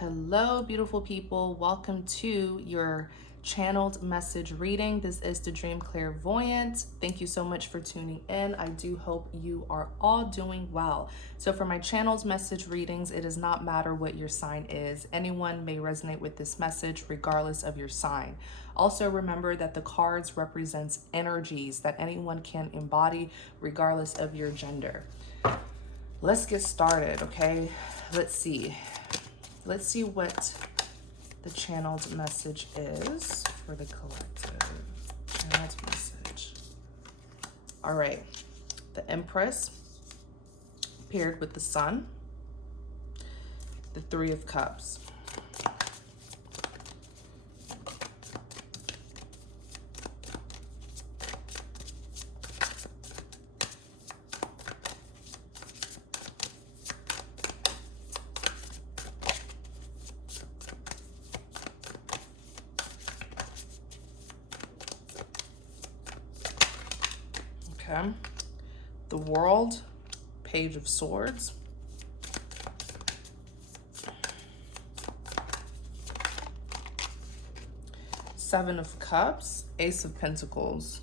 Hello, beautiful people. Welcome to your channeled message reading. This is the Dream Clairvoyant. Thank you so much for tuning in. I do hope you are all doing well. So for my channeled message readings, it does not matter what your sign is. Anyone may resonate with this message regardless of your sign. Also remember that the cards represents energies that anyone can embody regardless of your gender. Let's get started, okay? Let's see what the channeled message is for the collective. Channeled message. All right. The Empress paired with the Sun. The Three of Cups. Okay. The World, Page of Swords. Seven of Cups, Ace of Pentacles.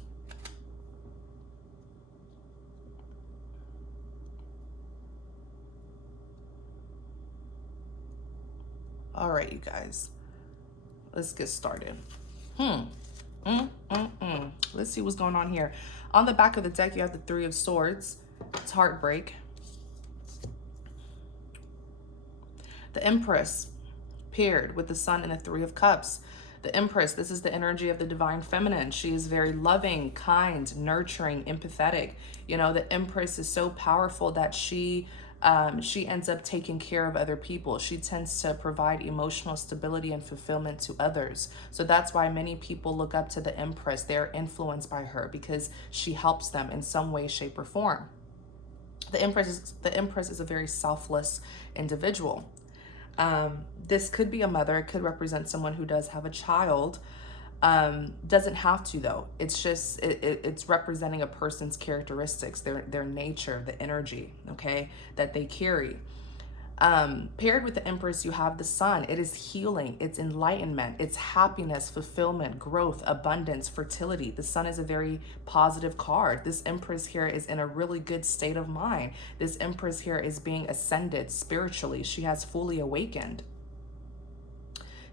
All right, you guys, let's get started. Let's see what's going on here. On the back of the deck, you have the Three of Swords. It's heartbreak. The Empress paired with the Sun and the Three of Cups. The Empress, this is the energy of the divine feminine. She is very loving, kind, nurturing, empathetic. You know, the Empress is so powerful that she ends up taking care of other people. She tends to provide emotional stability and fulfillment to others. So that's why many people look up to the Empress. They're influenced by her because she helps them in some way, shape, or form. The Empress is a very selfless individual. This could be a mother. It could represent someone who does have a child. Doesn't have to though. It's just it's representing a person's characteristics, their nature, the energy, okay, that they carry. Paired with the Empress, you have the Sun. It is healing, it's enlightenment, it's happiness, fulfillment, growth, abundance, fertility. The Sun is a very positive card. This Empress here is in a really good state of mind. This Empress here is being ascended spiritually. She has fully awakened.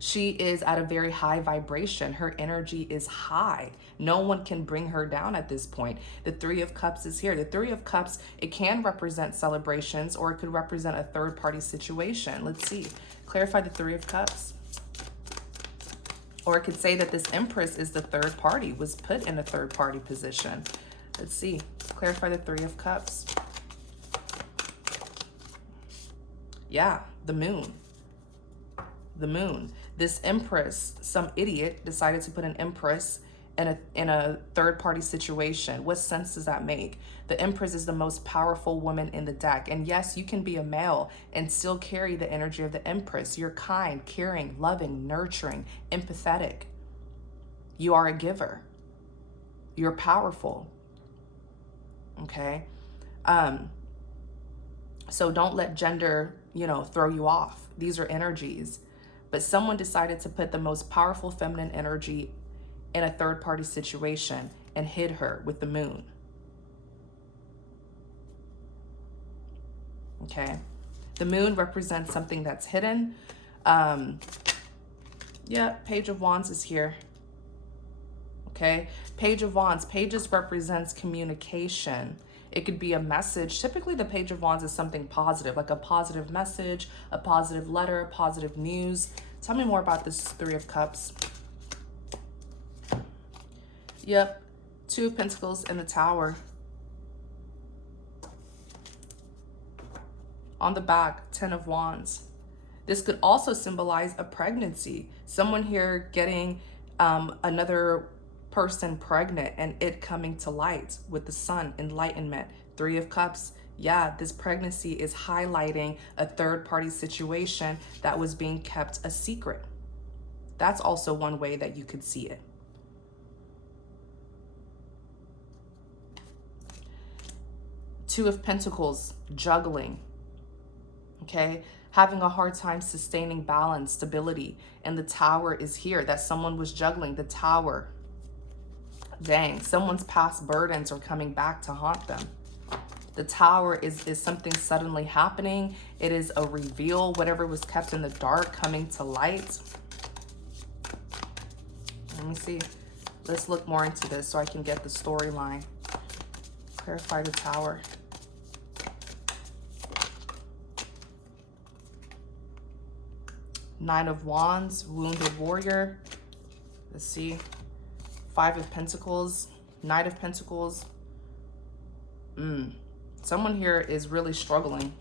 She is at a very high vibration. Her energy is high. No one can bring her down at this point. The Three of Cups is here. The Three of Cups, it can represent celebrations or it could represent a third-party situation. Let's see. Clarify the Three of Cups. Or it could say that this Empress is the third party, was put in a third-party position. Let's see. Clarify the Three of Cups. Yeah, the Moon. The Moon. This Empress, some idiot decided to put an Empress in a third-party situation. What sense does that make? The Empress is the most powerful woman in the deck. And yes, you can be a male and still carry the energy of the Empress. You're kind, caring, loving, nurturing, empathetic. You are a giver. You're powerful. Okay? So don't let gender, throw you off. These are energies. But someone decided to put the most powerful feminine energy in a third-party situation and hid her with the Moon. Okay. The Moon represents something that's hidden. Yeah, Page of Wands is here. Okay. Page of Wands. Pages represents communication. It could be a message. Typically, the Page of Wands is something positive, like a positive message, a positive letter, positive news. Tell me more about this Three of Cups. Yep. Two of Pentacles and the Tower. On the back, 10 of Wands. This could also symbolize a pregnancy. Someone here getting another person pregnant and it coming to light with the Sun, enlightenment. Three of Cups. Yeah, this pregnancy is highlighting a third-party situation that was being kept a secret. That's also one way that you could see it. Two of Pentacles, juggling. Okay, having a hard time sustaining balance, stability. And the Tower is here. That someone was juggling. The Tower. Dang, someone's past burdens are coming back to haunt them. The Tower is something suddenly happening. It is a reveal. Whatever was kept in the dark coming to light. Let me see. Let's look more into this so I can get the storyline. Clarify the Tower. Nine of Wands, wounded warrior. Let's see. Five of Pentacles, Knight of Pentacles. Someone here is really struggling.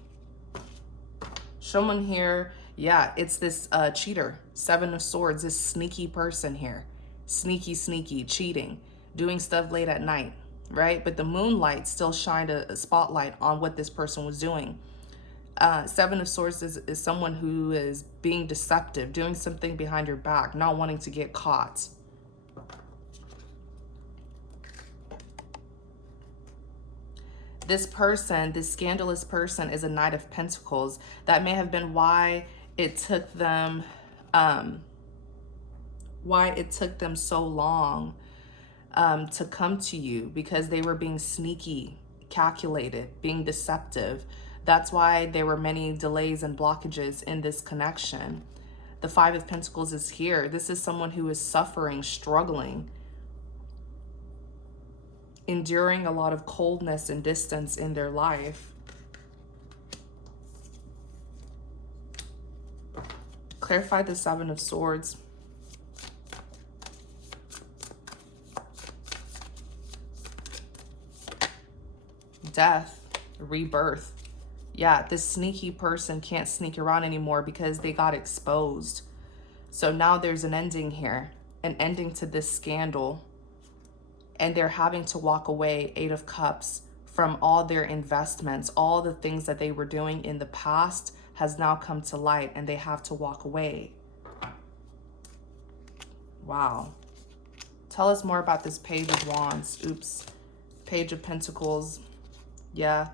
Someone here, yeah, it's this cheater. Seven of Swords, this sneaky person here. Sneaky, cheating, doing stuff late at night, right? But the moonlight still shined a spotlight on what this person was doing. Seven of Swords is someone who is being deceptive, doing something behind your back, not wanting to get caught. This person, this scandalous person, is a Knight of Pentacles. That may have been why it took them, so long to come to you, because they were being sneaky, calculated, being deceptive. That's why there were many delays and blockages in this connection. The Five of Pentacles is here. This is someone who is suffering, struggling, enduring a lot of coldness and distance in their life. Clarify the Seven of Swords. Death, rebirth. Yeah, this sneaky person can't sneak around anymore because they got exposed. So now there's an ending here, an ending to this scandal. And they're having to walk away, Eight of Cups, from all their investments. All the things that they were doing in the past has now come to light, and they have to walk away. Wow. Tell us more about this Page of Wands. Oops. Page of Pentacles. Yeah.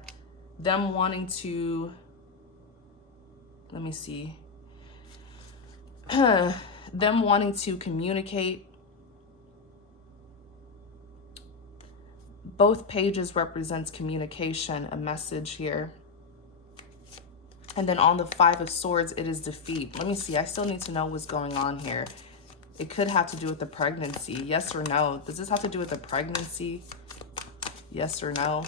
Them wanting to... Let me see. Them wanting to communicate. Both pages represents communication, a message here. And then on the Five of Swords, it is defeat. Let me see. I still need to know what's going on here. It could have to do with the pregnancy. Yes or no? Does this have to do with the pregnancy? Yes or no?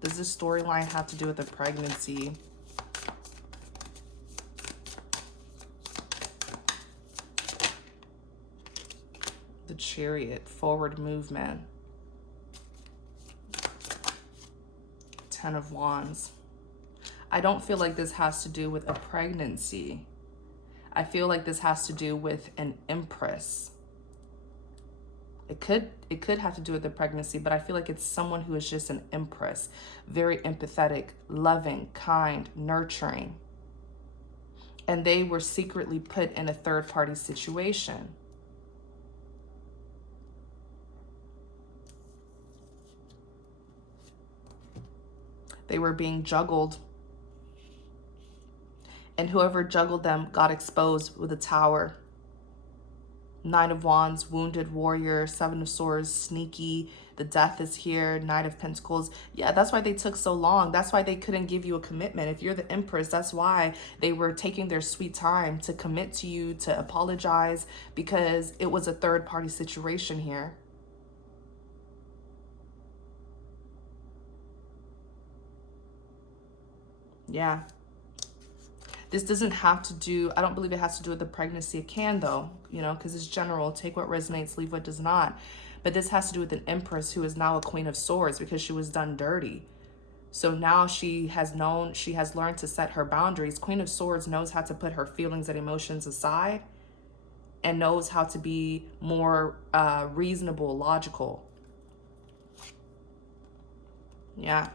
Does this storyline have to do with the pregnancy? The Chariot, forward movement. Ten of Wands. I don't feel like this has to do with a pregnancy. I feel like this has to do with an Empress. It could have to do with the pregnancy, but I feel like it's someone who is just an Empress. Very empathetic, loving, kind, nurturing. And they were secretly put in a third-party situation. They were being juggled. And whoever juggled them got exposed with a Tower. Nine of Wands, wounded warrior. Seven of Swords, sneaky. The Death is here. Knight of Pentacles. Yeah, that's why they took so long. That's why they couldn't give you a commitment. If you're the Empress, that's why they were taking their sweet time to commit to you, to apologize, because it was a third-party situation here. Yeah. This doesn't have to do, I don't believe it has to do with the pregnancy. It can though, you know, because it's general. Take what resonates, leave what does not. But this has to do with an Empress who is now a Queen of Swords because she was done dirty. So now she has learned to set her boundaries. Queen of Swords knows how to put her feelings and emotions aside and knows how to be more reasonable, logical. Yeah.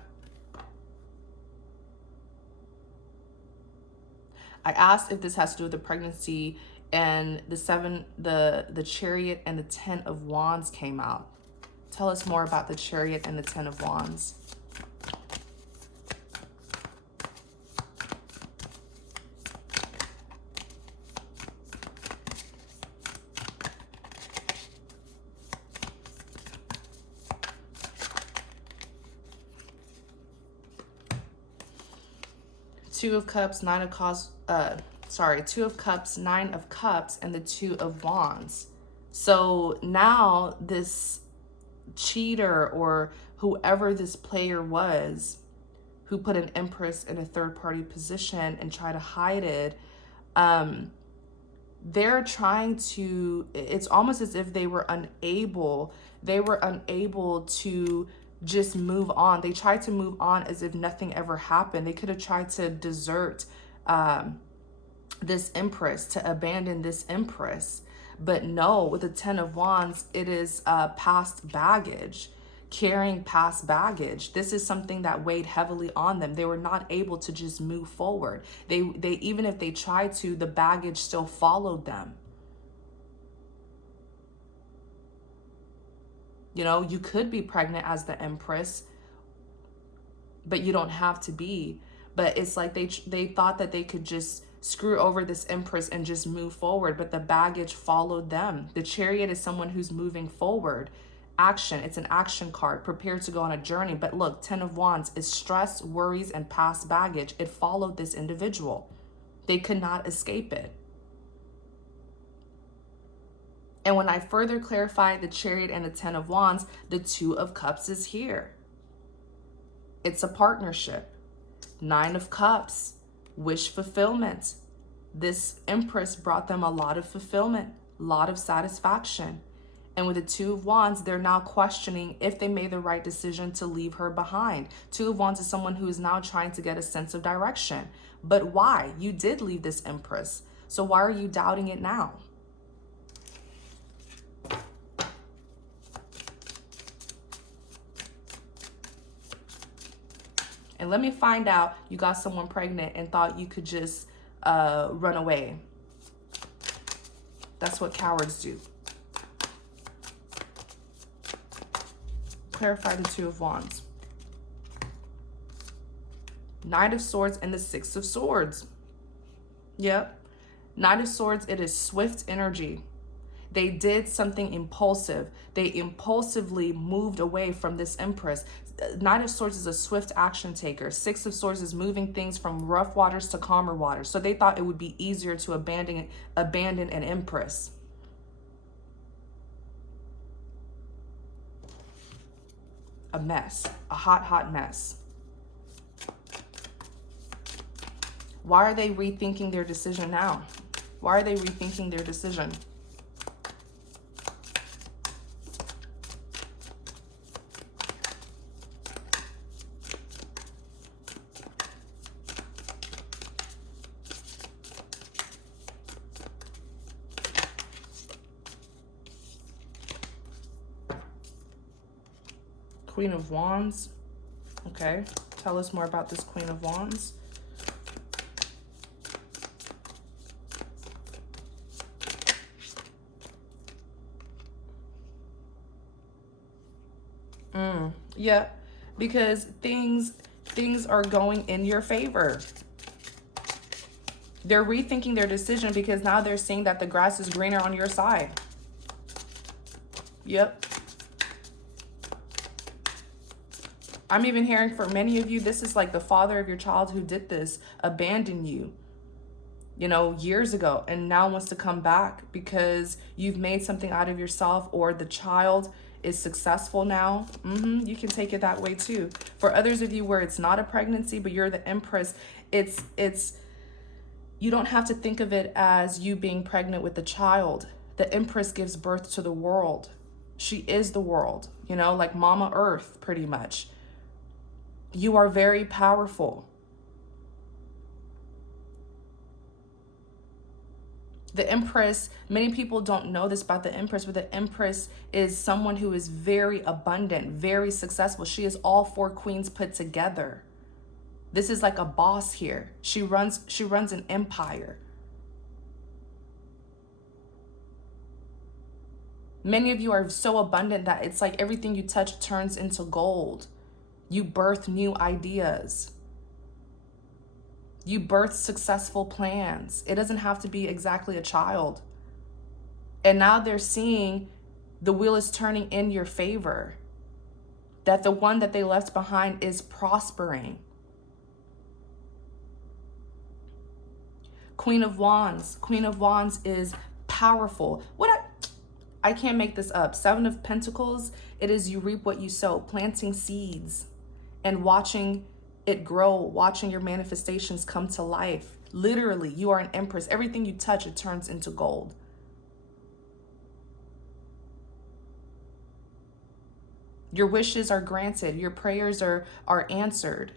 I asked if this has to do with the pregnancy, and the Chariot and the Ten of Wands came out. Tell us more about the Chariot and the Ten of Wands. Two of Cups, Two of Cups, Nine of Cups, and the Two of Wands. So now this cheater or whoever this player was who put an Empress in a third party position and try to hide it, they're trying to, it's almost as if they were unable to just move on. They tried to move on as if nothing ever happened. They could have tried to desert this Empress, to abandon this Empress. But no, with the Ten of Wands, it is past baggage, carrying past baggage. This is something that weighed heavily on them. They were not able to just move forward. They even if they tried to, the baggage still followed them. You know, you could be pregnant as the Empress, but you don't have to be. But it's like they thought that they could just screw over this Empress and just move forward, but the baggage followed them. The Chariot is someone who's moving forward. Action, it's an action card, prepared to go on a journey. But look, Ten of Wands is stress, worries, and past baggage. It followed this individual. They could not escape it. And when I further clarify the Chariot and the Ten of Wands, the Two of Cups is here. It's a partnership. Nine of Cups, wish fulfillment. This Empress brought them a lot of fulfillment, a lot of satisfaction. And with the Two of Wands, they're now questioning if they made the right decision to leave her behind. Two of Wands is someone who is now trying to get a sense of direction. But why? You did leave this Empress. So why are you doubting it now? And let me find out you got someone pregnant and thought you could just run away. That's what cowards do. Clarify the Two of Wands. Knight of Swords and the Six of Swords. Yep. Knight of Swords, it is swift energy. They did something impulsive. They impulsively moved away from this Empress. Knight of Swords is a swift action taker. Six of Swords is moving things from rough waters to calmer waters. So they thought it would be easier to abandon an Empress. A mess, a hot mess. Why are they rethinking their decision now? Why are they rethinking their decision? Queen of Wands. Okay, tell us more about this Queen of Wands. Yeah, because things are going in your favor. They're rethinking their decision because now they're seeing that the grass is greener on your side. Yep. I'm even hearing for many of you, this is like the father of your child who did this, abandoned you, you know, years ago, and now wants to come back because you've made something out of yourself, or the child is successful now. You can take it that way too. For others of you where it's not a pregnancy, but you're the Empress, it's you don't have to think of it as you being pregnant with the child. The Empress gives birth to the world. She is the world, you know, like Mama Earth, pretty much. You are very powerful. The Empress, many people don't know this about the Empress, but the Empress is someone who is very abundant, very successful. She is all four queens put together. This is like a boss here. She runs an empire. Many of you are so abundant that it's like everything you touch turns into gold. You birth new ideas. You birth successful plans. It doesn't have to be exactly a child. And now they're seeing the wheel is turning in your favor. That the one that they left behind is prospering. Queen of Wands. Queen of Wands is powerful. I can't make this up. Seven of Pentacles, it is you reap what you sow, planting seeds and watching it grow, watching your manifestations come to life. Literally, you are an empress. Everything you touch, it turns into gold. Your wishes are granted. Your prayers are answered.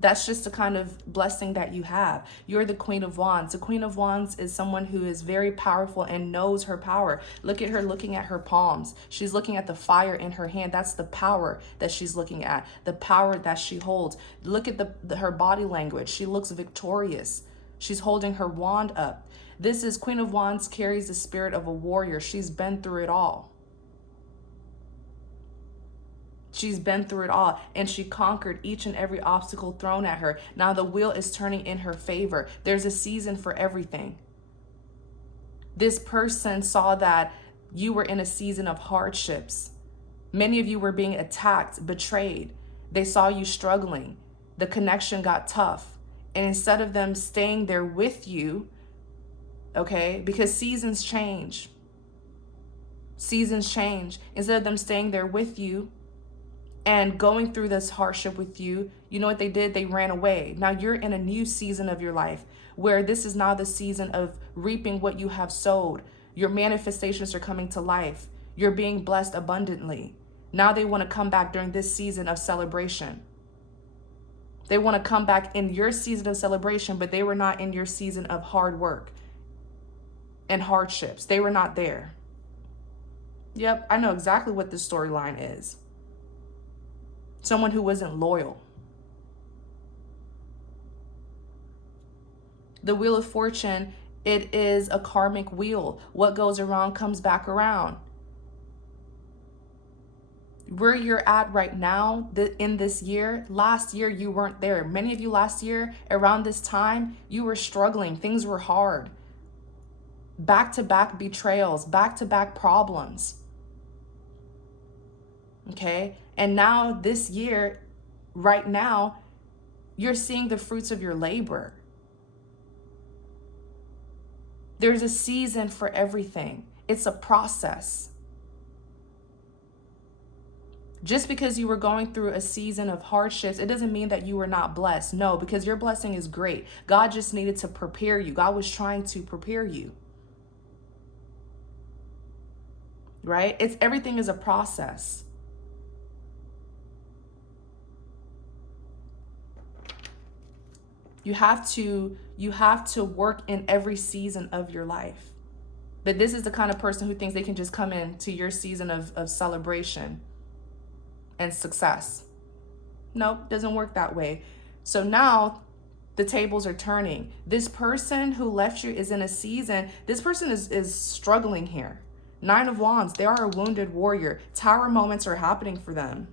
That's just the kind of blessing that you have. You're the Queen of Wands. The Queen of Wands is someone who is very powerful and knows her power. Look at her looking at her palms. She's looking at the fire in her hand. That's the power that she's looking at, the power that she holds. Look at her body language. She looks victorious. She's holding her wand up. This is Queen of Wands carries the spirit of a warrior. She's been through it all. She's been through it all, and she conquered each and every obstacle thrown at her. Now the wheel is turning in her favor. There's a season for everything. This person saw that you were in a season of hardships. Many of you were being attacked, betrayed. They saw you struggling. The connection got tough. And instead of them staying there with you, okay, because seasons change. Seasons change. Instead of them staying there with you, and going through this hardship with you, you know what they did? They ran away. Now you're in a new season of your life where this is now the season of reaping what you have sowed. Your manifestations are coming to life. You're being blessed abundantly. Now they want to come back during this season of celebration. They want to come back in your season of celebration, but they were not in your season of hard work and hardships. They were not there. Yep, I know exactly what this storyline is. Someone who wasn't loyal. The Wheel of Fortune, it is a karmic wheel. What goes around comes back around. Where you're at right now, in this year, last year you weren't there. Many of you last year, around this time, you were struggling. Things were hard. Back-to-back betrayals, back-to-back problems. Okay? And now this year, right now, you're seeing the fruits of your labor. There's a season for everything. It's a process. Just because you were going through a season of hardships, it doesn't mean that you were not blessed. No, because your blessing is great. God just needed to prepare you. God was trying to prepare you. Right? Everything is a process. You have to work in every season of your life. But this is the kind of person who thinks they can just come into your season of celebration and success. Nope, doesn't work that way. So now the tables are turning. This person who left you is in a season. This person is struggling here. Nine of Wands, they are a wounded warrior. Tower moments are happening for them.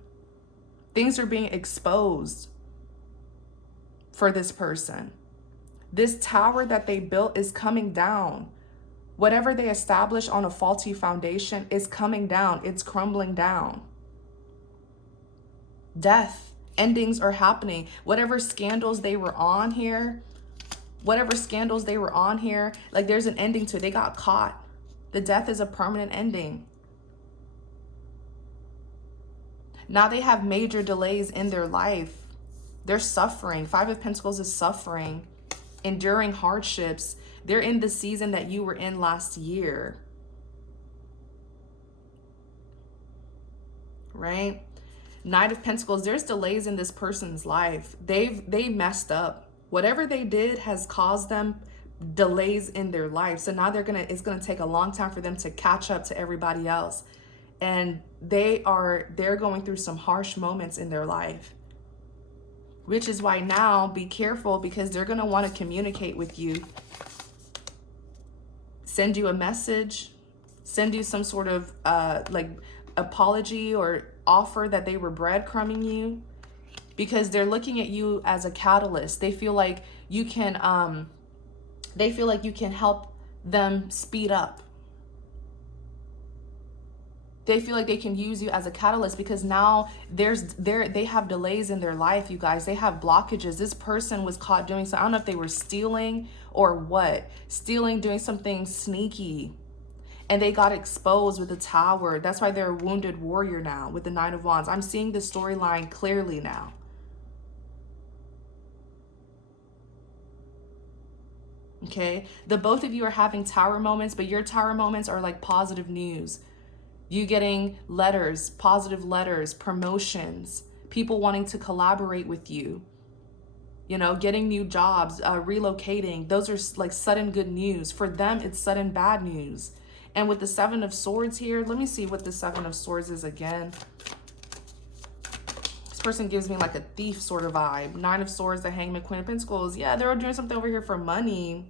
Things are being exposed for this person. This tower that they built is coming down. Whatever they established on a faulty foundation is coming down. It's crumbling down. Death, endings are happening. Whatever scandals they were on here, like there's an ending to it. They got caught. The death is a permanent ending. Now they have major delays in their life. They're suffering. Five of Pentacles is suffering, enduring hardships. They're in the season that you were in last year. Right? Knight of Pentacles, there's delays in this person's life. They messed up. Whatever they did has caused them delays in their life. So now it's gonna take a long time for them to catch up to everybody else. And they're going through some harsh moments in their life. Which is why now be careful, because they're going to want to communicate with you. Send you a message. Send you some sort of like apology or offer that they were breadcrumbing you. Because they're looking at you as a catalyst. They feel like you can help them speed up. They feel like they can use you as a catalyst because now they have delays in their life, you guys. They have blockages. This person was caught doing so, I don't know if they were stealing or what. Stealing, doing something sneaky. And they got exposed with the Tower. That's why they're a wounded warrior now with the Nine of Wands. I'm seeing the storyline clearly now. Okay? The both of you are having Tower moments, but your Tower moments are like positive news. You getting letters, positive letters, promotions, people wanting to collaborate with you, you know, getting new jobs, relocating. Those are like sudden good news. For them, it's sudden bad news. And with the Seven of Swords here, let me see what the Seven of Swords is again. This person gives me like a thief sort of vibe. Nine of Swords, the Hangman, Queen of Pentacles. Yeah, they're doing something over here for money.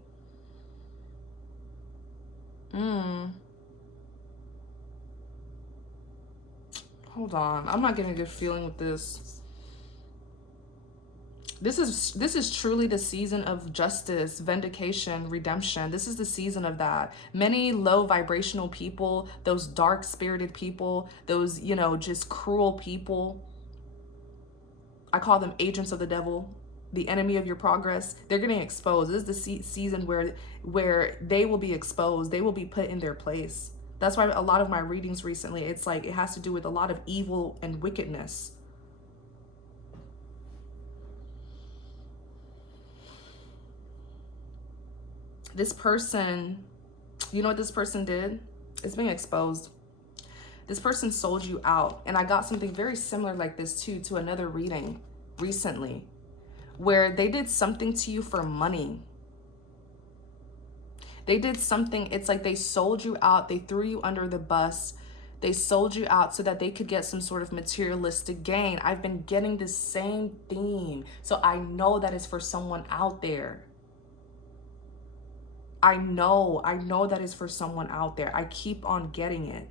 Hold on. I'm not getting a good feeling with this. This is truly the season of justice, vindication, redemption. This is the season of that. Many low vibrational people, those dark spirited people, those, you know, just cruel people. I call them agents of the devil, the enemy of your progress. They're getting exposed. This is the season where they will be exposed. They will be put in their place. That's why a lot of my readings recently, it's like it has to do with a lot of evil and wickedness. This person, you know what this person did? It's being exposed. This person sold you out. And I got something very similar like this too to another reading recently, where they did something to you for money. They did something, it's like they sold you out. They threw you under the bus. They sold you out so that they could get some sort of materialistic gain. I've been getting this same theme. So I know that it's for someone out there. I know that is for someone out there. I keep on getting it.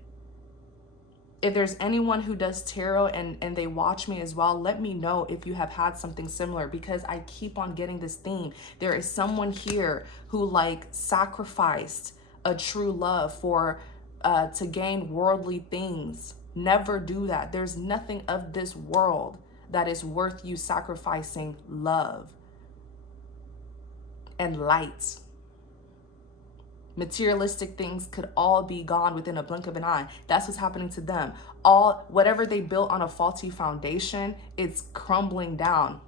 If there's anyone who does tarot and they watch me as well, let me know if you have had something similar, because I keep on getting this theme. There is someone here who like sacrificed a true love for to gain worldly things. Never do that. There's nothing of this world that is worth you sacrificing love and light. Materialistic things could all be gone within a blink of an eye. That's what's happening to them. Whatever they built on a faulty foundation, it's crumbling down.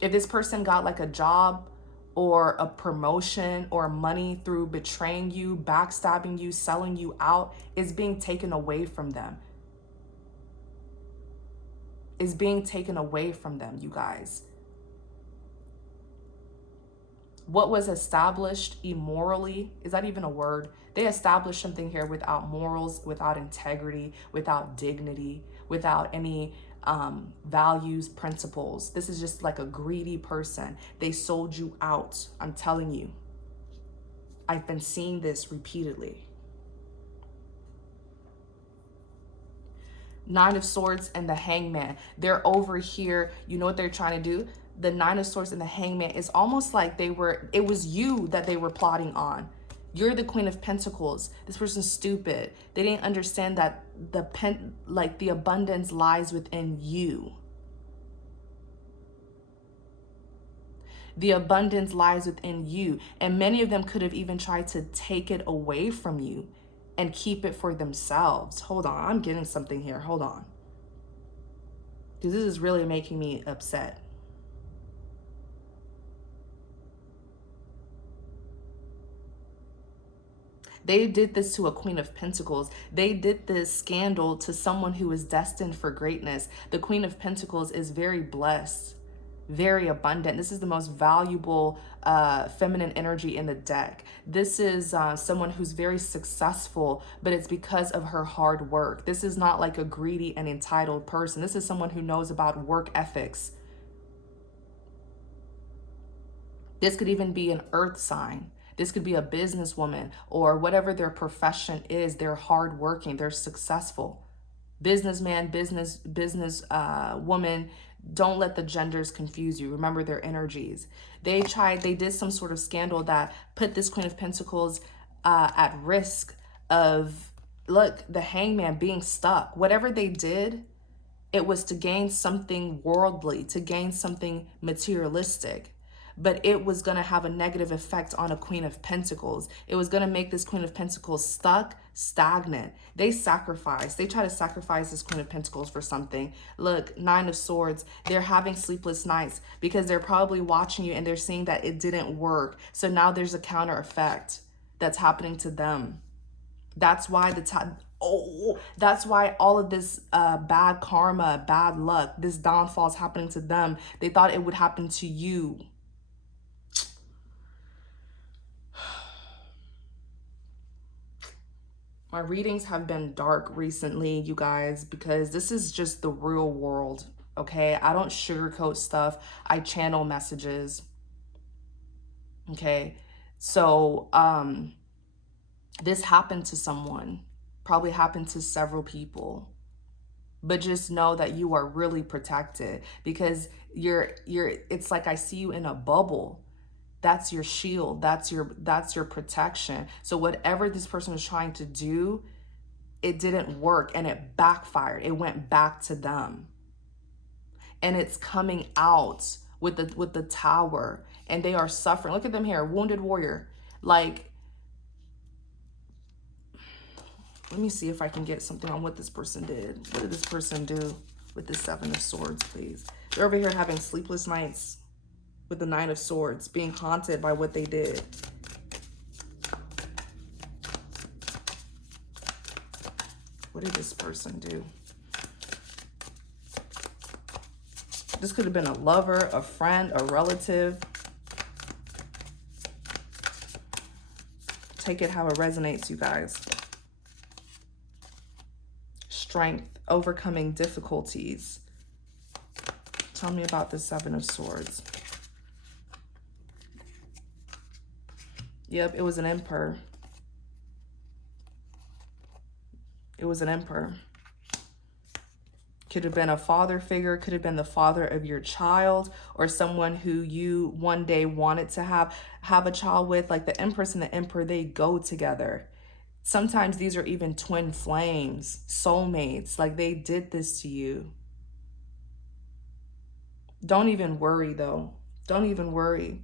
If this person got like a job or a promotion or money through betraying you, backstabbing you, selling you out, it's being taken away from them. It's being taken away from them, you guys. What was established immorally, is that even a word? They established something here without morals, without integrity, without dignity, without any values, principles. This is just like a greedy person. They sold you out. I'm telling you. I've been seeing this repeatedly. Nine of Swords and the Hangman. They're over here. You know what they're trying to do? The Nine of Swords and the Hangman is almost like it was you that they were plotting on. You're the Queen of Pentacles. This person's stupid. They didn't understand that the abundance lies within you. The abundance lies within you. And many of them could have even tried to take it away from you and keep it for themselves. Hold on, I'm getting something here. Hold on. Because this is really making me upset. They did this to a Queen of Pentacles. They did this scandal to someone who is destined for greatness. The Queen of Pentacles is very blessed, very abundant. This is the most valuable feminine energy in the deck. This is someone who's very successful, but it's because of her hard work. This is not like a greedy and entitled person. This is someone who knows about work ethics. This could even be an earth sign. This could be a businesswoman or whatever their profession is. They're hardworking. They're successful. Businessman, business woman. Don't let the genders confuse you. Remember their energies. They did some sort of scandal that put this Queen of Pentacles at risk of Look, the Hangman being stuck. Whatever they did, it was to gain something worldly, to gain something materialistic. But it was going to have a negative effect on a Queen of Pentacles. It was going to make this Queen of Pentacles stuck, stagnant. They sacrificed. They try to sacrifice this Queen of Pentacles for something. Look, Nine of Swords. They're having sleepless nights because they're probably watching you and they're seeing that it didn't work. So now there's a counter effect that's happening to them. That's why that's why all of this bad karma, bad luck, this downfall is happening to them. They thought it would happen to you. My readings have been dark recently, you guys, because this is just the real world, okay? I don't sugarcoat stuff. I channel messages, okay? So, this happened to someone, probably happened to several people, but just know that you are really protected because it's like I see you in a bubble. That's your shield. That's your protection. So whatever this person was trying to do, it didn't work and it backfired. It went back to them. And it's coming out with the Tower, and they are suffering. Look at them here, wounded warrior. Like, let me see if I can get something on what this person did. What did this person do with the Seven of Swords, please? They're over here having sleepless nights with the Nine of Swords, being haunted by what they did. What did this person do? This could have been a lover, a friend, a relative. Take it how it resonates, you guys. Strength, overcoming difficulties. Tell me about the Seven of Swords. Yep, it was an Emperor. It was an Emperor. Could have been a father figure, could have been the father of your child, or someone who you one day wanted to have a child with. Like the Empress and the Emperor, they go together. Sometimes these are even twin flames, soulmates, like they did this to you. Don't even worry though. Don't even worry.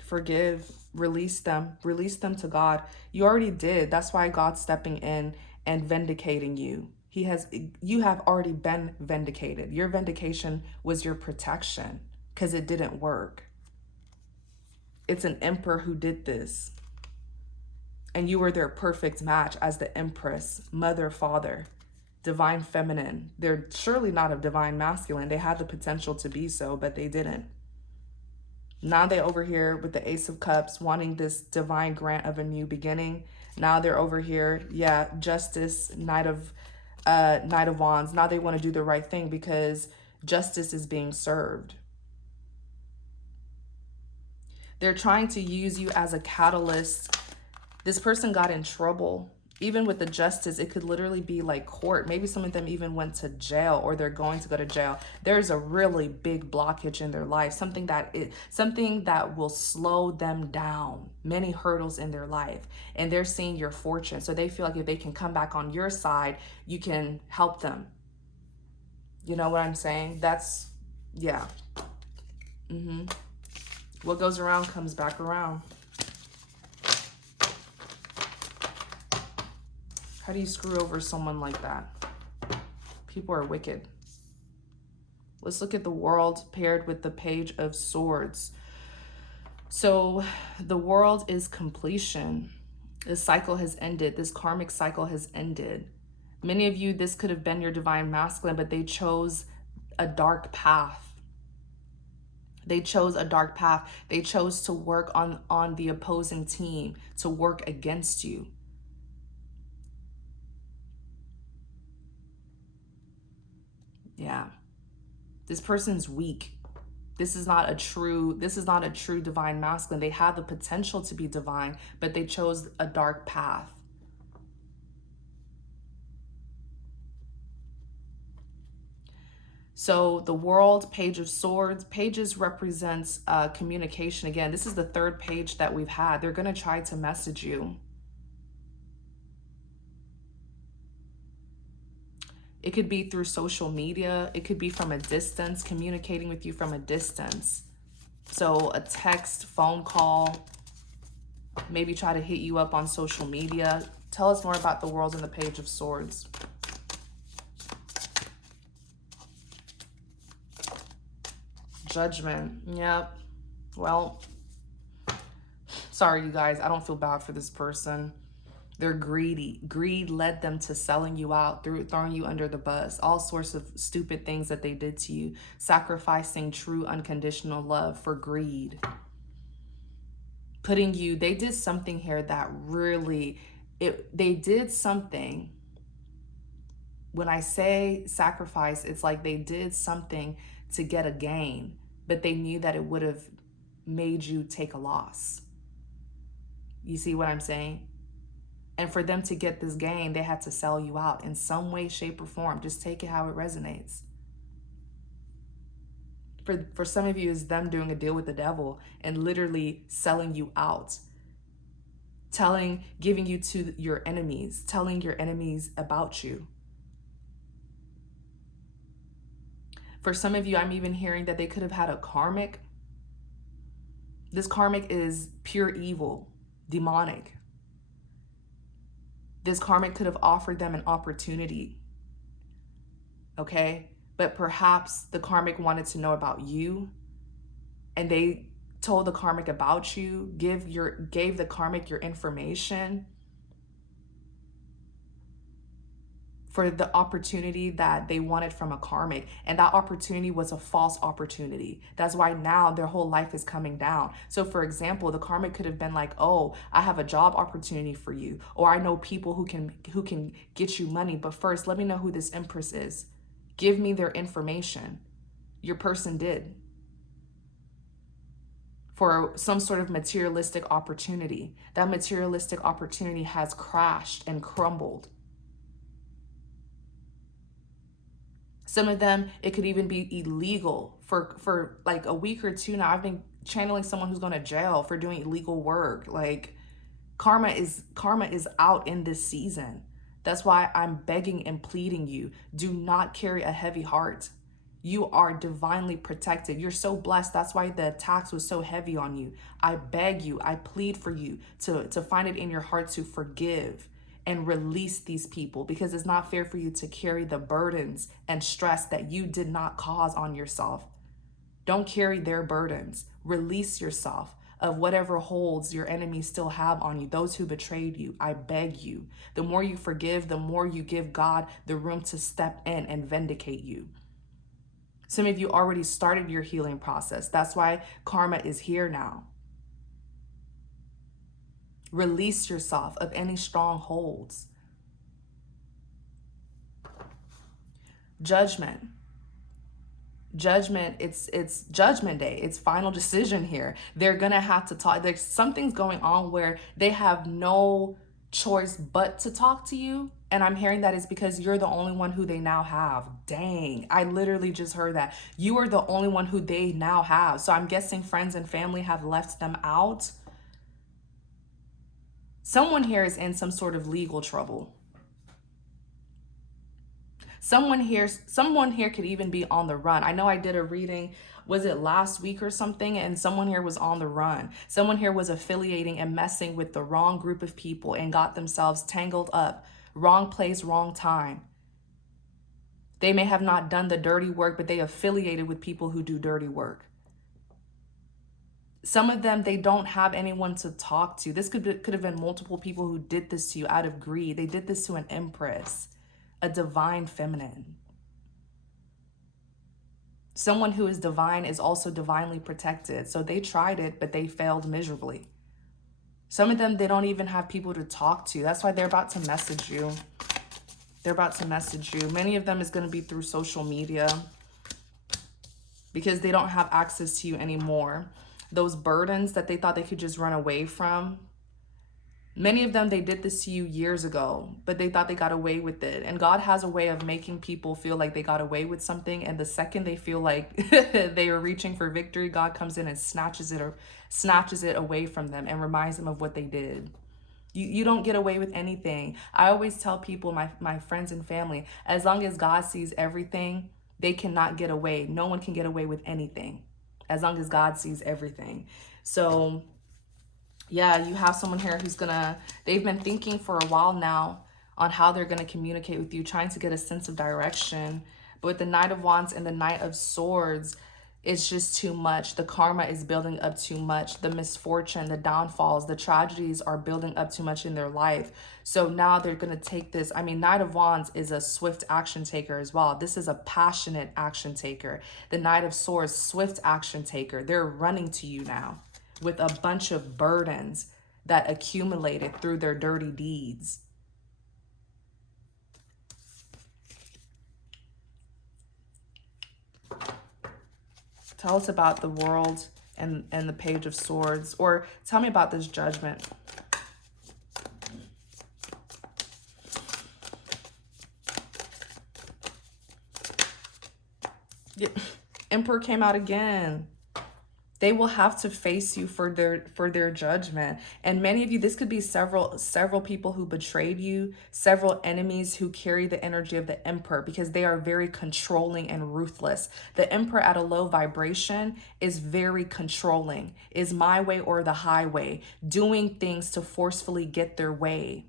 Forgive, release them to God. You already did. That's why God's stepping in and vindicating you. You have already been vindicated. Your vindication was your protection because it didn't work. It's an Emperor who did this. And you were their perfect match as the Empress, mother, father, divine feminine. They're surely not a divine masculine. They had the potential to be so, but they didn't. Now they over here with the Ace of Cups, wanting this divine grant of a new beginning. Now they're over here, yeah, Justice, Knight of Wands. Now they want to do the right thing because justice is being served. They're trying to use you as a catalyst. This person got in trouble. Even with the justice, it could literally be like court. Maybe some of them even went to jail or they're going to go to jail. There's a really big blockage in their life, something that will slow them down, many hurdles in their life. And they're seeing your fortune. So they feel like if they can come back on your side, you can help them. You know what I'm saying? That's, yeah. What goes around comes back around. How do you screw over someone like that? People are wicked. Let's look at the World paired with the Page of Swords. So the World is completion. This cycle has ended. This karmic cycle has ended. Many of you, this could have been your divine masculine, but they chose a dark path. They chose a dark path. They chose to work on the opposing team, to work against you. Yeah, this person's weak. This is not a true divine masculine. They had the potential to be divine, but they chose a dark path. So the World, Page of Swords, pages represents communication. Again, this is the third page that we've had. They're going to try to message you. It could be through social media. It could be from a distance, communicating with you from a distance. So a text, phone call, maybe try to hit you up on social media. Tell us more about the World and the Page of Swords. Judgment. Yep. Well, sorry, you guys. I don't feel bad for this person. They're greedy. Greed led them to selling you out, throwing you under the bus, all sorts of stupid things that they did to you, sacrificing true unconditional love for greed. Putting you, they did something here that really, they did something. When I say sacrifice, it's like they did something to get a gain, but they knew that it would have made you take a loss. You see what I'm saying? And for them to get this gain, they had to sell you out in some way, shape, or form. Just take it how it resonates. For some of you, it's them doing a deal with the devil and literally selling you out. Giving you to your enemies, telling your enemies about you. For some of you, I'm even hearing that they could have had a karmic. This karmic is pure evil, demonic. This karmic could have offered them an opportunity, okay? But perhaps the karmic wanted to know about you, and they told the karmic about you, gave the karmic your information for the opportunity that they wanted from a karmic. And that opportunity was a false opportunity. That's why now their whole life is coming down. So for example, the karmic could have been like, oh, I have a job opportunity for you. Or I know people who can get you money. But first, let me know who this Empress is. Give me their information. Your person did. For some sort of materialistic opportunity. That materialistic opportunity has crashed and crumbled. Some of them, it could even be illegal for like a week or two now. I've been channeling someone who's going to jail for doing illegal work. Like karma is out in this season. That's why I'm begging and pleading you. Do not carry a heavy heart. You are divinely protected. You're so blessed. That's why the attacks was so heavy on you. I beg you, I plead for you to find it in your heart to forgive and release these people, because it's not fair for you to carry the burdens and stress that you did not cause on yourself. Don't carry their burdens. Release yourself of whatever holds your enemies still have on you, those who betrayed you. I beg you. The more you forgive, the more you give God the room to step in and vindicate you. Some of you already started your healing process. That's why karma is here now. Release yourself of any strongholds. Judgment. Judgment, it's judgment day. It's final decision here. They're going to have to talk. There's something's going on where they have no choice but to talk to you. And I'm hearing that is because you're the only one who they now have. Dang, I literally just heard that. You are the only one who they now have. So I'm guessing friends and family have left them out. Someone here is in some sort of legal trouble. Someone here could even be on the run. I know I did a reading, was it last week or something? And someone here was on the run. Someone here was affiliating and messing with the wrong group of people and got themselves tangled up. Wrong place, wrong time. They may have not done the dirty work, but they affiliated with people who do dirty work. Some of them, they don't have anyone to talk to. This could have been multiple people who did this to you out of greed. They did this to an Empress, a divine feminine. Someone who is divine is also divinely protected. So they tried it, but they failed miserably. Some of them, they don't even have people to talk to. That's why they're about to message you. They're about to message you. Many of them is going to be through social media because they don't have access to you anymore. Those burdens that they thought they could just run away from. Many of them, they did this to you years ago, but they thought they got away with it. And God has a way of making people feel like they got away with something. And the second they feel like they are reaching for victory, God comes in and snatches it away from them and reminds them of what they did. You don't get away with anything. I always tell people, my friends and family, as long as God sees everything, they cannot get away. No one can get away with anything as long as God sees everything. So yeah, you have someone here who's gonna, they've been thinking for a while now on how they're gonna communicate with you, trying to get a sense of direction. But with the Knight of Wands and the Knight of Swords, it's just too much. The karma is building up too much. The misfortune, the downfalls, the tragedies are building up too much in their life. So now they're going to take this. I mean, Knight of Wands is a swift action taker as well. This is a passionate action taker. The Knight of Swords, swift action taker. They're running to you now with a bunch of burdens that accumulated through their dirty deeds. Tell us about the World and the Page of Swords, or tell me about this Judgment. Yeah. Emperor came out again. They will have to face you for their judgment. And many of you, this could be several people who betrayed you, several enemies who carry the energy of the Emperor, because they are very controlling and ruthless. The Emperor at a low vibration is very controlling, is my way or the highway, doing things to forcefully get their way.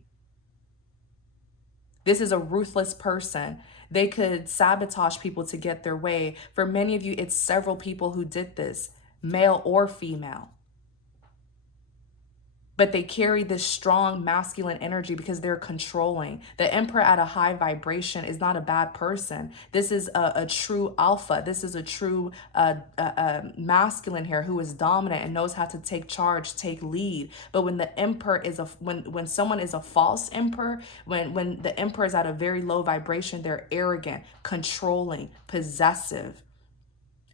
This is a ruthless person. They could sabotage people to get their way. For many of you, it's several people who did this, male or female. But they carry this strong masculine energy because they're controlling. The Emperor at a high vibration is not a bad person. This is a true alpha. This is a true masculine here who is dominant and knows how to take charge, take lead. But when the Emperor is when someone is a false Emperor, when the Emperor is at a very low vibration, they're arrogant, controlling, possessive,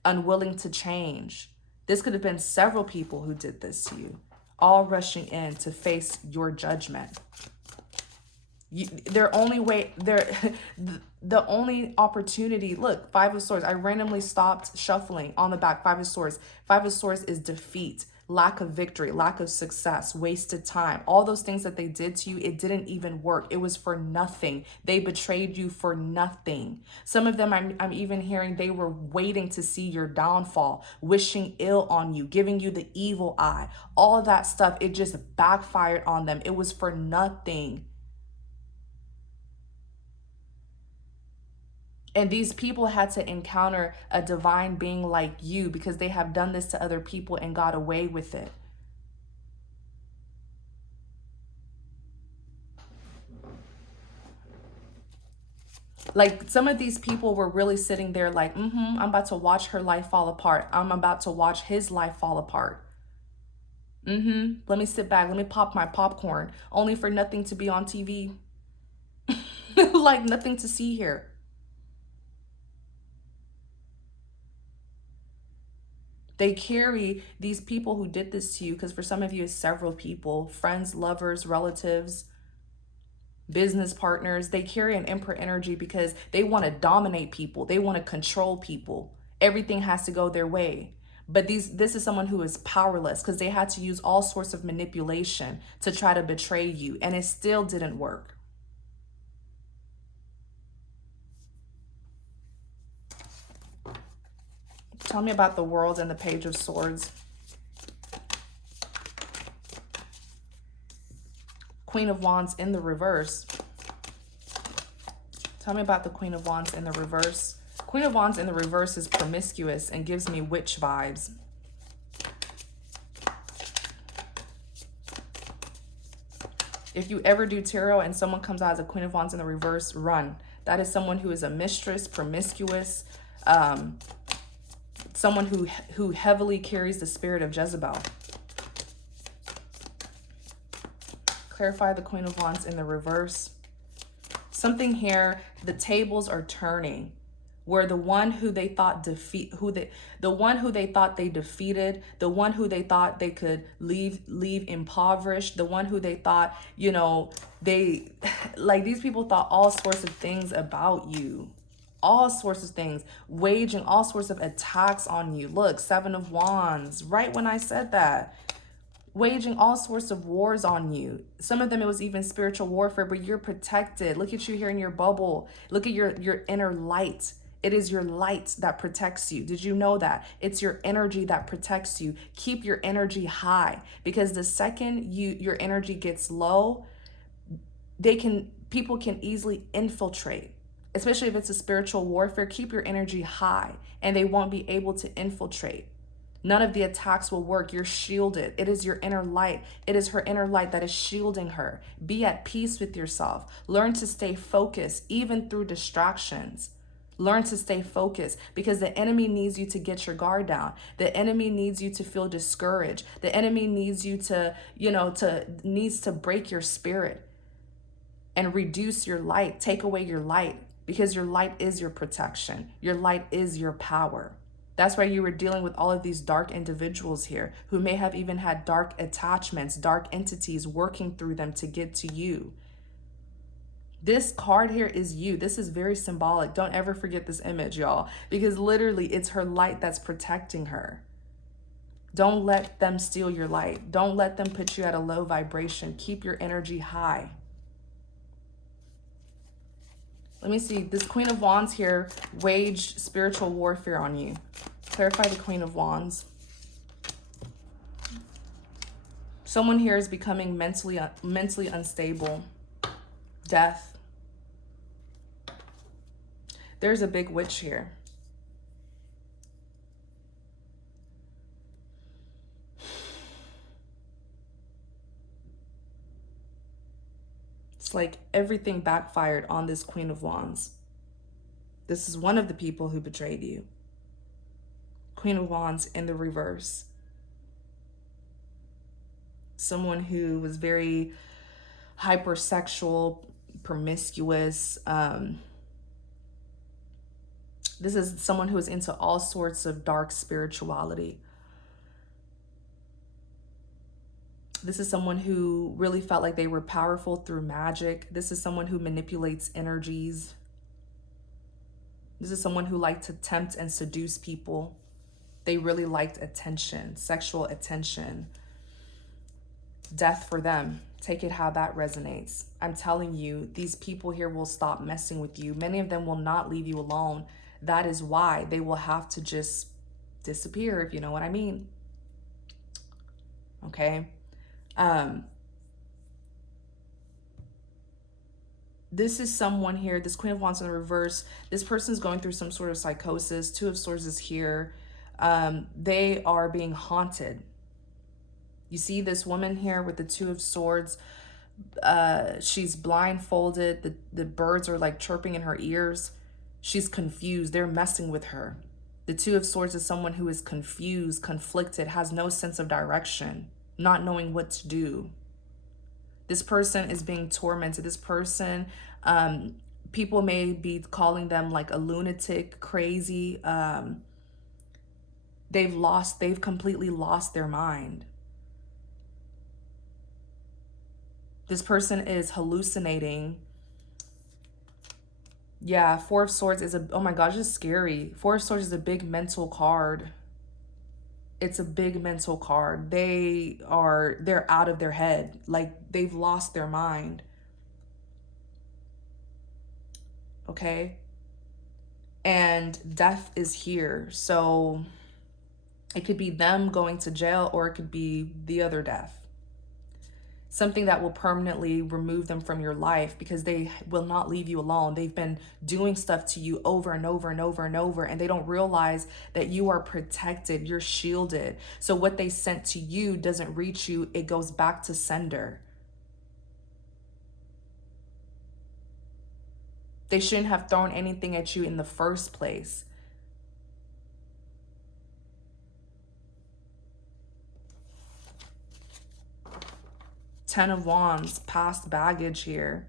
unwilling to change. This could have been several people who did this to you, all rushing in to face your judgment. The only opportunity, look, Five of Swords. I randomly stopped shuffling on the back. Five of Swords. Five of Swords is defeat, lack of victory, lack of success, wasted time. All those things that they did to you, it didn't even work. It was for nothing. They betrayed you for nothing. Some of them, I'm even hearing they were waiting to see your downfall, wishing ill on you, giving you the evil eye. All of that stuff, it just backfired on them. It was for nothing. And these people had to encounter a divine being like you because they have done this to other people and got away with it. Like, some of these people were really sitting there like, I'm about to watch her life fall apart. I'm about to watch his life fall apart. Let me sit back. Let me pop my popcorn, only for nothing to be on TV. Like, nothing to see here. They carry these people who did this to you, because for some of you, it's several people, friends, lovers, relatives, business partners. They carry an Emperor energy because they want to dominate people. They want to control people. Everything has to go their way. But this is someone who is powerless because they had to use all sorts of manipulation to try to betray you, and it still didn't work. Tell me about the World and the Page of Swords. Queen of Wands in the reverse. Tell me about the Queen of Wands in the reverse. Queen of Wands in the reverse is promiscuous and gives me witch vibes. If you ever do tarot and someone comes out as a Queen of Wands in the reverse, run. That is someone who is a mistress, promiscuous, someone who heavily carries the spirit of Jezebel. Clarify the Queen of Wands in the reverse. Something here, the tables are turning, where the one who they thought they defeated, the one who they thought they could leave impoverished, the one who they thought, they like, these people thought all sorts of things about you. All sorts of things, waging all sorts of attacks on you. Look, Seven of Wands, right when I said that. waging all sorts of wars on you. Some of them, it was even spiritual warfare, but you're protected. Look at you here in your bubble. Look at your inner light. It is your light that protects you. Did you know that? It's your energy that protects you. Keep your energy high, because the second your energy gets low, people can easily infiltrate, especially if it's a spiritual warfare. Keep your energy high and they won't be able to infiltrate. None of the attacks will work. You're shielded. It is your inner light. It is her inner light that is shielding her. Be at peace with yourself. Learn to stay focused, even through distractions. Learn to stay focused, because the enemy needs you to get your guard down. The enemy needs you to feel discouraged. The enemy needs you to, needs to break your spirit and reduce your light, take away your light, because your light is your protection. Your light is your power. That's why you were dealing with all of these dark individuals here who may have even had dark attachments, dark entities working through them to get to you. This card here is you. This is very symbolic. Don't ever forget this image, y'all, because literally it's her light that's protecting her. Don't let them steal your light. Don't let them put you at a low vibration. Keep your energy high. Let me see. This Queen of Wands here waged spiritual warfare on you. Clarify the Queen of Wands. Someone here is becoming mentally unstable. Death. There's a big witch here. It's like everything backfired on this Queen of Wands. This is one of the people who betrayed you. Queen of Wands in the reverse. Someone who was very hypersexual, promiscuous. This is someone who is into all sorts of dark spirituality. This is someone who really felt like they were powerful through magic. This is someone who manipulates energies. This is someone who liked to tempt and seduce people. They really liked attention, sexual attention. Death for them. Take it how that resonates. I'm telling you, these people here will stop messing with you. Many of them will not leave you alone. That is why they will have to just disappear, if you know what I mean. Okay. This is someone here, this Queen of Wands in the reverse. This person is going through some sort of psychosis. Two of Swords is here. They are being haunted. You see this woman here with the Two of Swords. She's blindfolded. The birds are like chirping in her ears. She's confused. They're messing with her. The Two of Swords is someone who is confused, conflicted, has no sense of direction, not knowing what to do. This person is being tormented. This person, people may be calling them like a lunatic, crazy. They've completely lost their mind. This person is hallucinating. Yeah, Four of Swords is oh my gosh, it's scary. Four of Swords is a big mental card. It's a big mental card. They're out of their head. Like they've lost their mind. Okay? And death is here. So it could be them going to jail, or it could be the other death. Something that will permanently remove them from your life, because they will not leave you alone. They've been doing stuff to you over and over and over and over, and they don't realize that you are protected, you're shielded. So what they sent to you doesn't reach you, it goes back to sender. They shouldn't have thrown anything at you in the first place. Ten of Wands, past baggage here.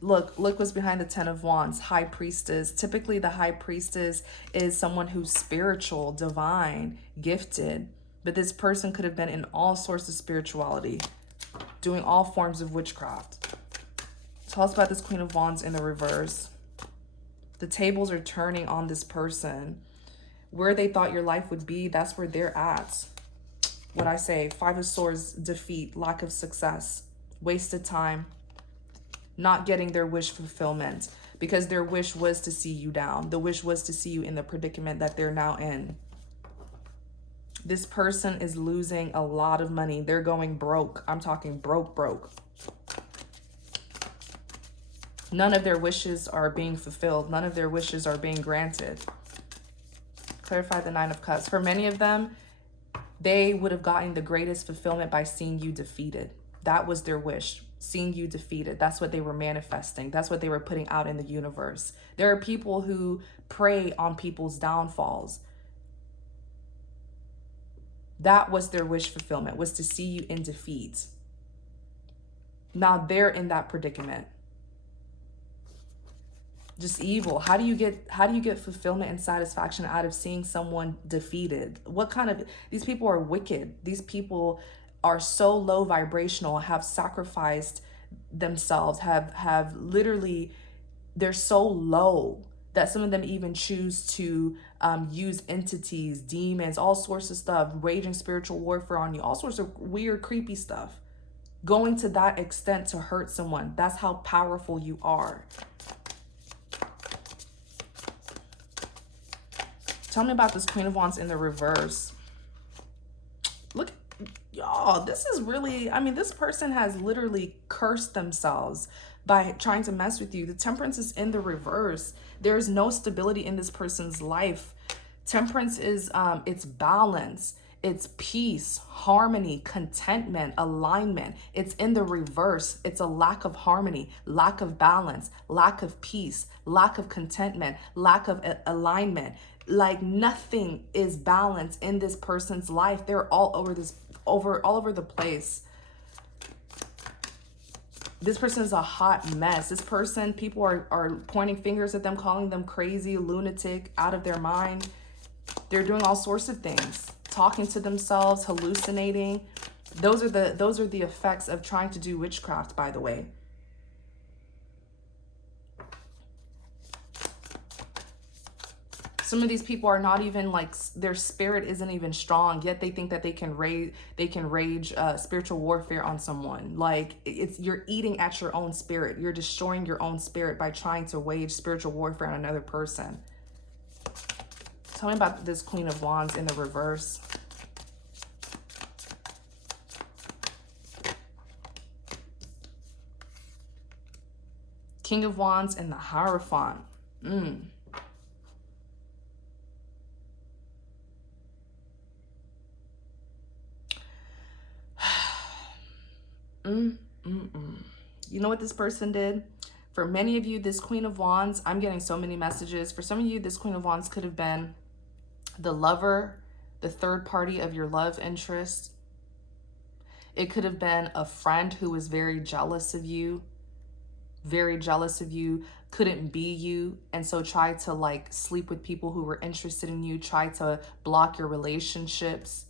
Look what's behind the Ten of Wands. High Priestess. Typically the High Priestess is someone who's spiritual, divine, gifted. But this person could have been in all sorts of spirituality, doing all forms of witchcraft. Tell us about this Queen of Wands in the reverse. The tables are turning on this person. Where they thought your life would be, that's where they're at. What I say, Five of Swords, defeat, lack of success, wasted time, not getting their wish fulfillment, because their wish was to see you down. The wish was to see you in the predicament that they're now in. This person is losing a lot of money. They're going broke. I'm talking broke. None of their wishes are being fulfilled. None of their wishes are being granted. Clarify the Nine of Cups. For many of them, they would have gotten the greatest fulfillment by seeing you defeated. That was their wish, seeing you defeated. That's what they were manifesting. That's what they were putting out in the universe. There are people who prey on people's downfalls. That was their wish fulfillment, was to see you in defeat. Now they're in that predicament. Just evil. How do you get fulfillment and satisfaction out of seeing someone defeated? What kind of, these people are wicked. These people are so low vibrational, have sacrificed themselves, have literally, they're so low that some of them even choose to use entities, demons, all sorts of stuff, waging spiritual warfare on you, all sorts of weird, creepy stuff. Going to that extent to hurt someone. That's how powerful you are. Tell me about this Queen of Wands in the reverse. Look, y'all, this is really, I mean, this person has literally cursed themselves by trying to mess with you. The Temperance is in the reverse. There's no stability in this person's life. Temperance is, it's balance, it's peace, harmony, contentment, alignment. It's in the reverse. It's a lack of harmony, lack of balance, lack of peace, lack of contentment, lack of alignment. Like nothing is balanced in this person's life. They're all over the place. This person is a hot mess. This person, people are pointing fingers at them, calling them crazy, lunatic, out of their mind. They're doing all sorts of things, talking to themselves, hallucinating. Those are the effects of trying to do witchcraft, by the way. Some of these people are not even like, their spirit isn't even strong, yet they think that they can rage spiritual warfare on someone. Like you're eating at your own spirit. You're destroying your own spirit by trying to wage spiritual warfare on another person. Tell me about this Queen of Wands in the reverse. King of Wands and the Hierophant. You know what this person did? For many of you, this Queen of Wands, I'm getting so many messages. For some of you, this Queen of Wands could have been the lover, the third party of your love interest. It could have been a friend who was very jealous of you, couldn't be you, and so tried to like sleep with people who were interested in you, tried to block your relationships.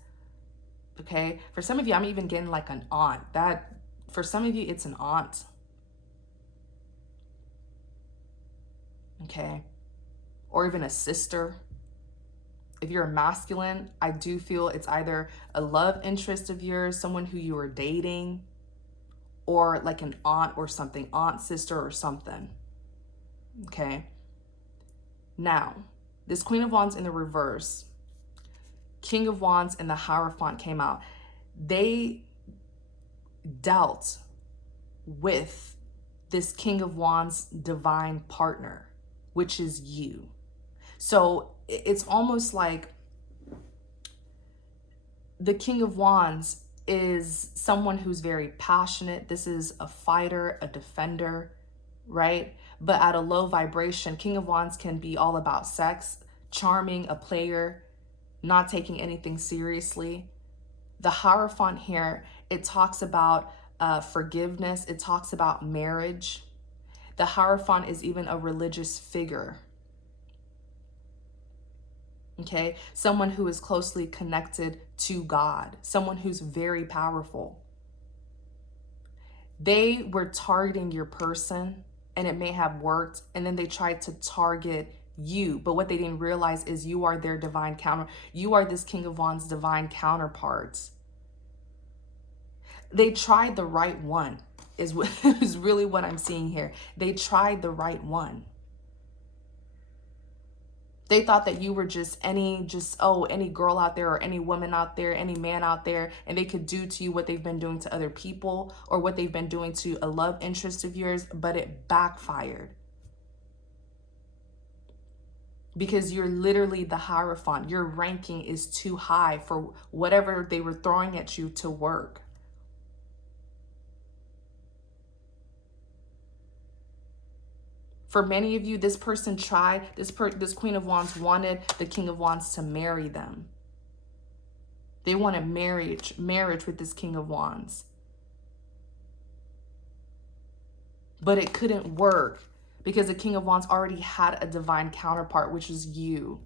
Okay, for some of you, I'm even getting like an aunt. That for some of you, it's an aunt. Okay, or even a sister. If you're a masculine, I do feel it's either a love interest of yours, someone who you are dating, or like an aunt or something, aunt, sister, or something. Okay, now this Queen of Wands in the reverse, King of Wands and the Hierophant came out. They dealt with this King of Wands divine partner, which is you. So it's almost like the King of Wands is someone who's very passionate. This is a fighter, a defender, right? But at a low vibration, King of Wands can be all about sex, charming, a player, not taking anything seriously. The Hierophant here, it talks about forgiveness. It talks about marriage. The Hierophant is even a religious figure. Okay, someone who is closely connected to God, someone who's very powerful. They were targeting your person and it may have worked, and then they tried to target you. But what they didn't realize is you are their divine counter. You are this King of Wands divine counterpart. They tried the right one is what is really what I'm seeing here. They tried the right one. They thought that you were just any girl out there or any woman out there, any man out there, and they could do to you what they've been doing to other people or what they've been doing to a love interest of yours, but it backfired. Because you're literally the Hierophant. Your ranking is too high for whatever they were throwing at you to work. For many of you, this person tried, this Queen of Wands wanted the King of Wands to marry them. They wanted marriage with this King of Wands. But it couldn't work because the King of Wands already had a divine counterpart, which is you.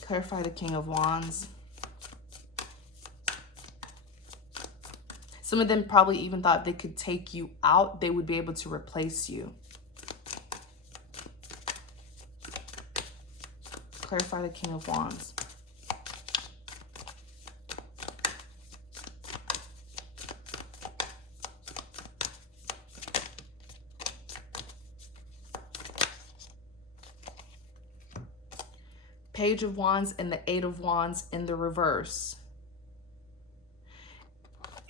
Clarify the King of Wands. Some of them probably even thought they could take you out, they would be able to replace you. Clarify the King of Wands. Page of Wands and the Eight of Wands in the reverse.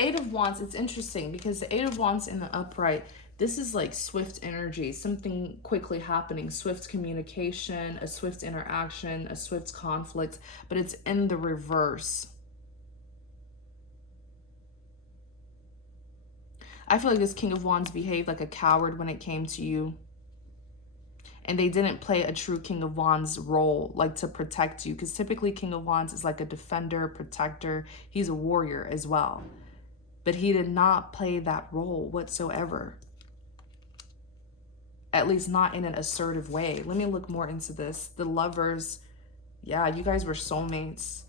Eight of Wands, it's interesting because the Eight of Wands in the upright, this is like swift energy, something quickly happening, swift communication, a swift interaction, a swift conflict, but it's in the reverse. I feel like this King of Wands behaved like a coward when it came to you. And they didn't play a true King of Wands role, like to protect you. Because typically King of Wands is like a defender, protector. He's a warrior as well. But he did not play that role whatsoever. At least not in an assertive way. Let me look more into this. The Lovers, yeah, you guys were soulmates.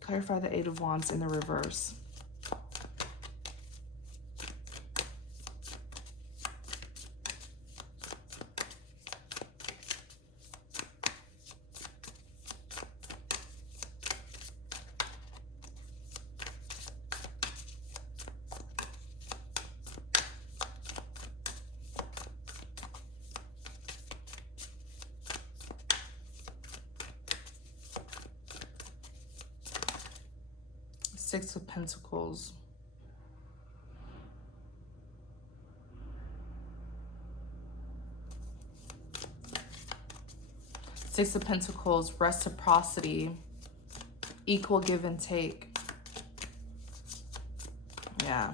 Clarify the Eight of Wands in the reverse. Six of Pentacles. Six of Pentacles, reciprocity, equal give and take. Yeah.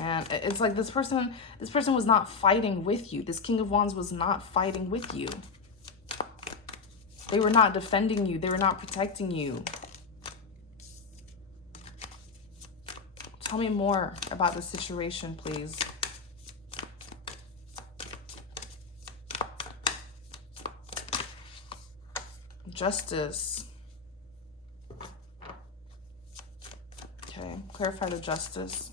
And it's like this person was not fighting with you. This King of Wands was not fighting with you. They were not defending you. They were not protecting you. Tell me more about the situation, please. Justice. Okay, clarify the Justice.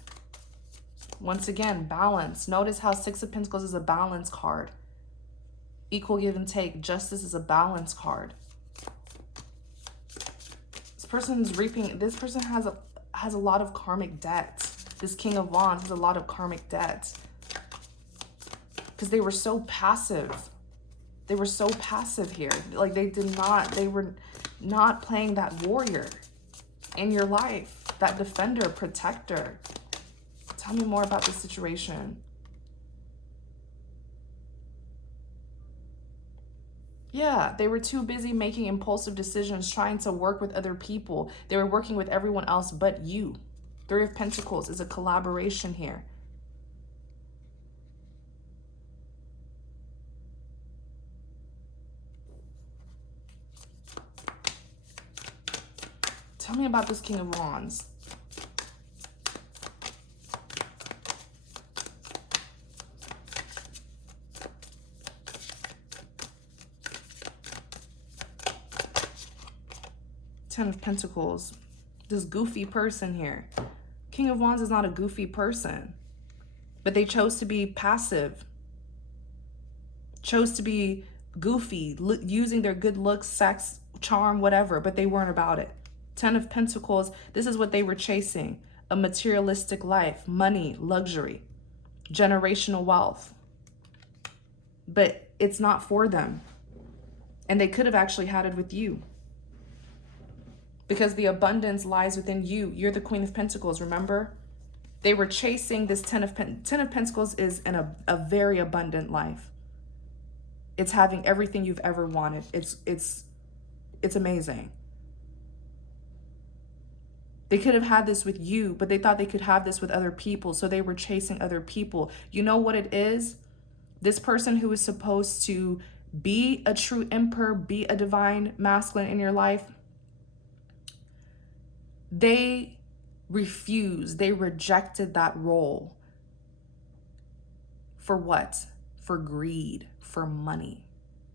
Once again, balance. Notice how Six of Pentacles is a balance card. Equal give and take. Justice is a balance card. This person's reaping, this person has a lot of karmic debt. This King of Wands has a lot of karmic debt. Because they were so passive. They were so passive here. Like they were not playing that warrior in your life. That defender, protector. Tell me more about the situation. Yeah, they were too busy making impulsive decisions, trying to work with other people. They were working with everyone else but you. Three of Pentacles is a collaboration here. Tell me about this King of Wands. Ten of Pentacles. This goofy person here. King of Wands is not a goofy person, but they chose to be passive, chose to be goofy, using their good looks, sex, charm, whatever, but they weren't about it. 10 of Pentacles, this is what they were chasing: a materialistic life, money, luxury, generational wealth. But it's not for them. And they could have actually had it with you, because the abundance lies within you. You're the Queen of Pentacles, remember? They were chasing this 10 of Pentacles is a very abundant life. It's having everything you've ever wanted. It's amazing. They could have had this with you, but they thought they could have this with other people, so they were chasing other people. You know what it is? This person who is supposed to be a true emperor, be a divine masculine in your life, they refused, they rejected that role. For what? For greed, for money,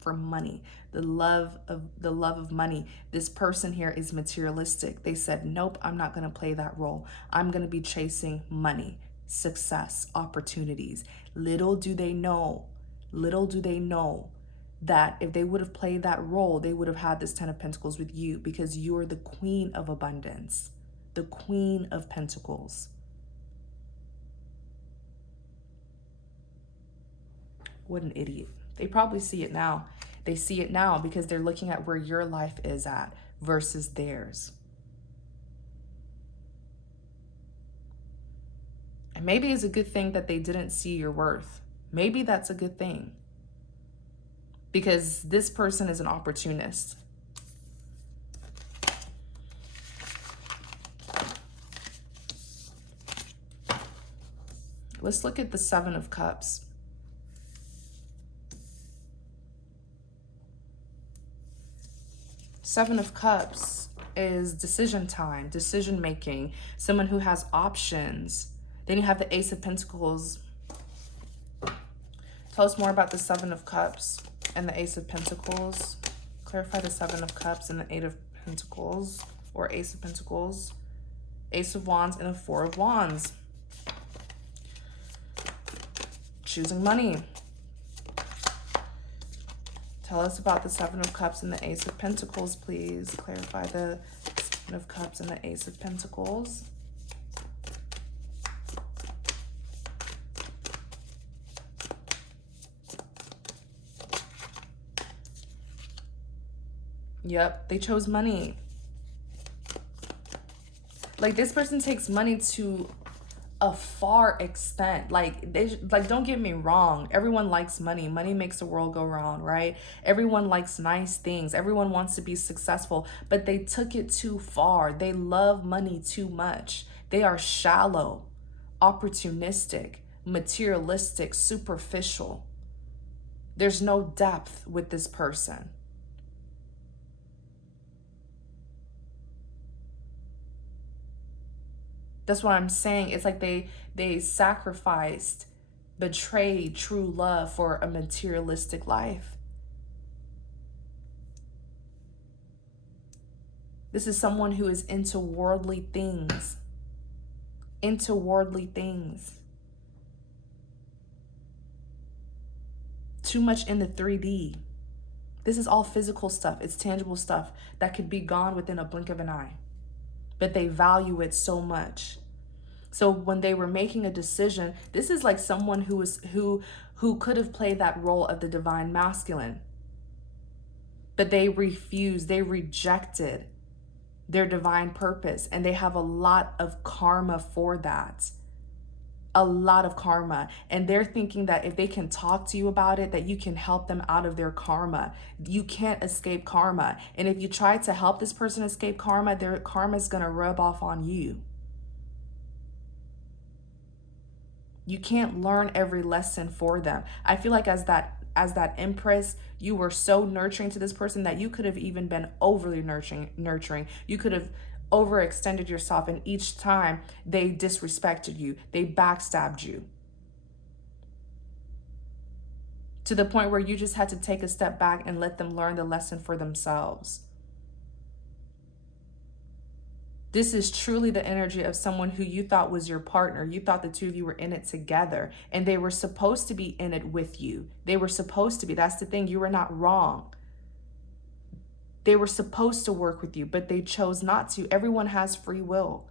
the love of money. This person here is materialistic. They said, nope, I'm not going to play that role. I'm going to be chasing money, success, opportunities. Little do they know that if they would have played that role, they would have had this 10 of Pentacles with you, because you're the Queen of Abundance, the Queen of Pentacles. What an idiot. They probably see it now. They see it now because they're looking at where your life is at versus theirs. And maybe it's a good thing that they didn't see your worth. Maybe that's a good thing, because this person is an opportunist. Let's look at the 7 of Cups. Seven of Cups is decision time, decision making, someone who has options. Then you have the Ace of Pentacles. Tell us more about the 7 of Cups and the Ace of Pentacles. Clarify the 7 of Cups and the 8 of Pentacles, or Ace of Pentacles, Ace of Wands, and a 4 of Wands. Choosing money. Tell us about the 7 of Cups and the Ace of Pentacles, please. Clarify the 7 of Cups and the Ace of Pentacles. Yep, they chose money. Like, this person takes money to a far extent. Like, don't get me wrong, everyone likes money. Money makes the world go round, right? Everyone likes nice things. Everyone wants to be successful, but they took it too far. They love money too much. They are shallow, opportunistic, materialistic, superficial. There's no depth with this person. That's what I'm saying. It's like they sacrificed, betrayed true love for a materialistic life. This is someone who is into worldly things. Into worldly things. Too much in the 3D. This is all physical stuff. It's tangible stuff that could be gone within a blink of an eye. But they value it so much. So when they were making a decision, this is like someone who could have played that role of the divine masculine. But they refused, they rejected their divine purpose, and they have a lot of karma for that. A lot of karma. And they're thinking that if they can talk to you about it, that you can help them out of their karma. You can't escape karma. And if you try to help this person escape karma, their karma is going to rub off on you. You can't learn every lesson for them. I feel like as that Empress, you were so nurturing to this person that you could have even been overly nurturing. You could have overextended yourself, and each time they disrespected you, they backstabbed you, to the point where you just had to take a step back and let them learn the lesson for themselves. This is truly the energy of someone who you thought was your partner. You thought the two of you were in it together, and they were supposed to be in it with you. They were supposed to be. That's the thing. You were not wrong. They were supposed to work with you, but they chose not to. Everyone has free will.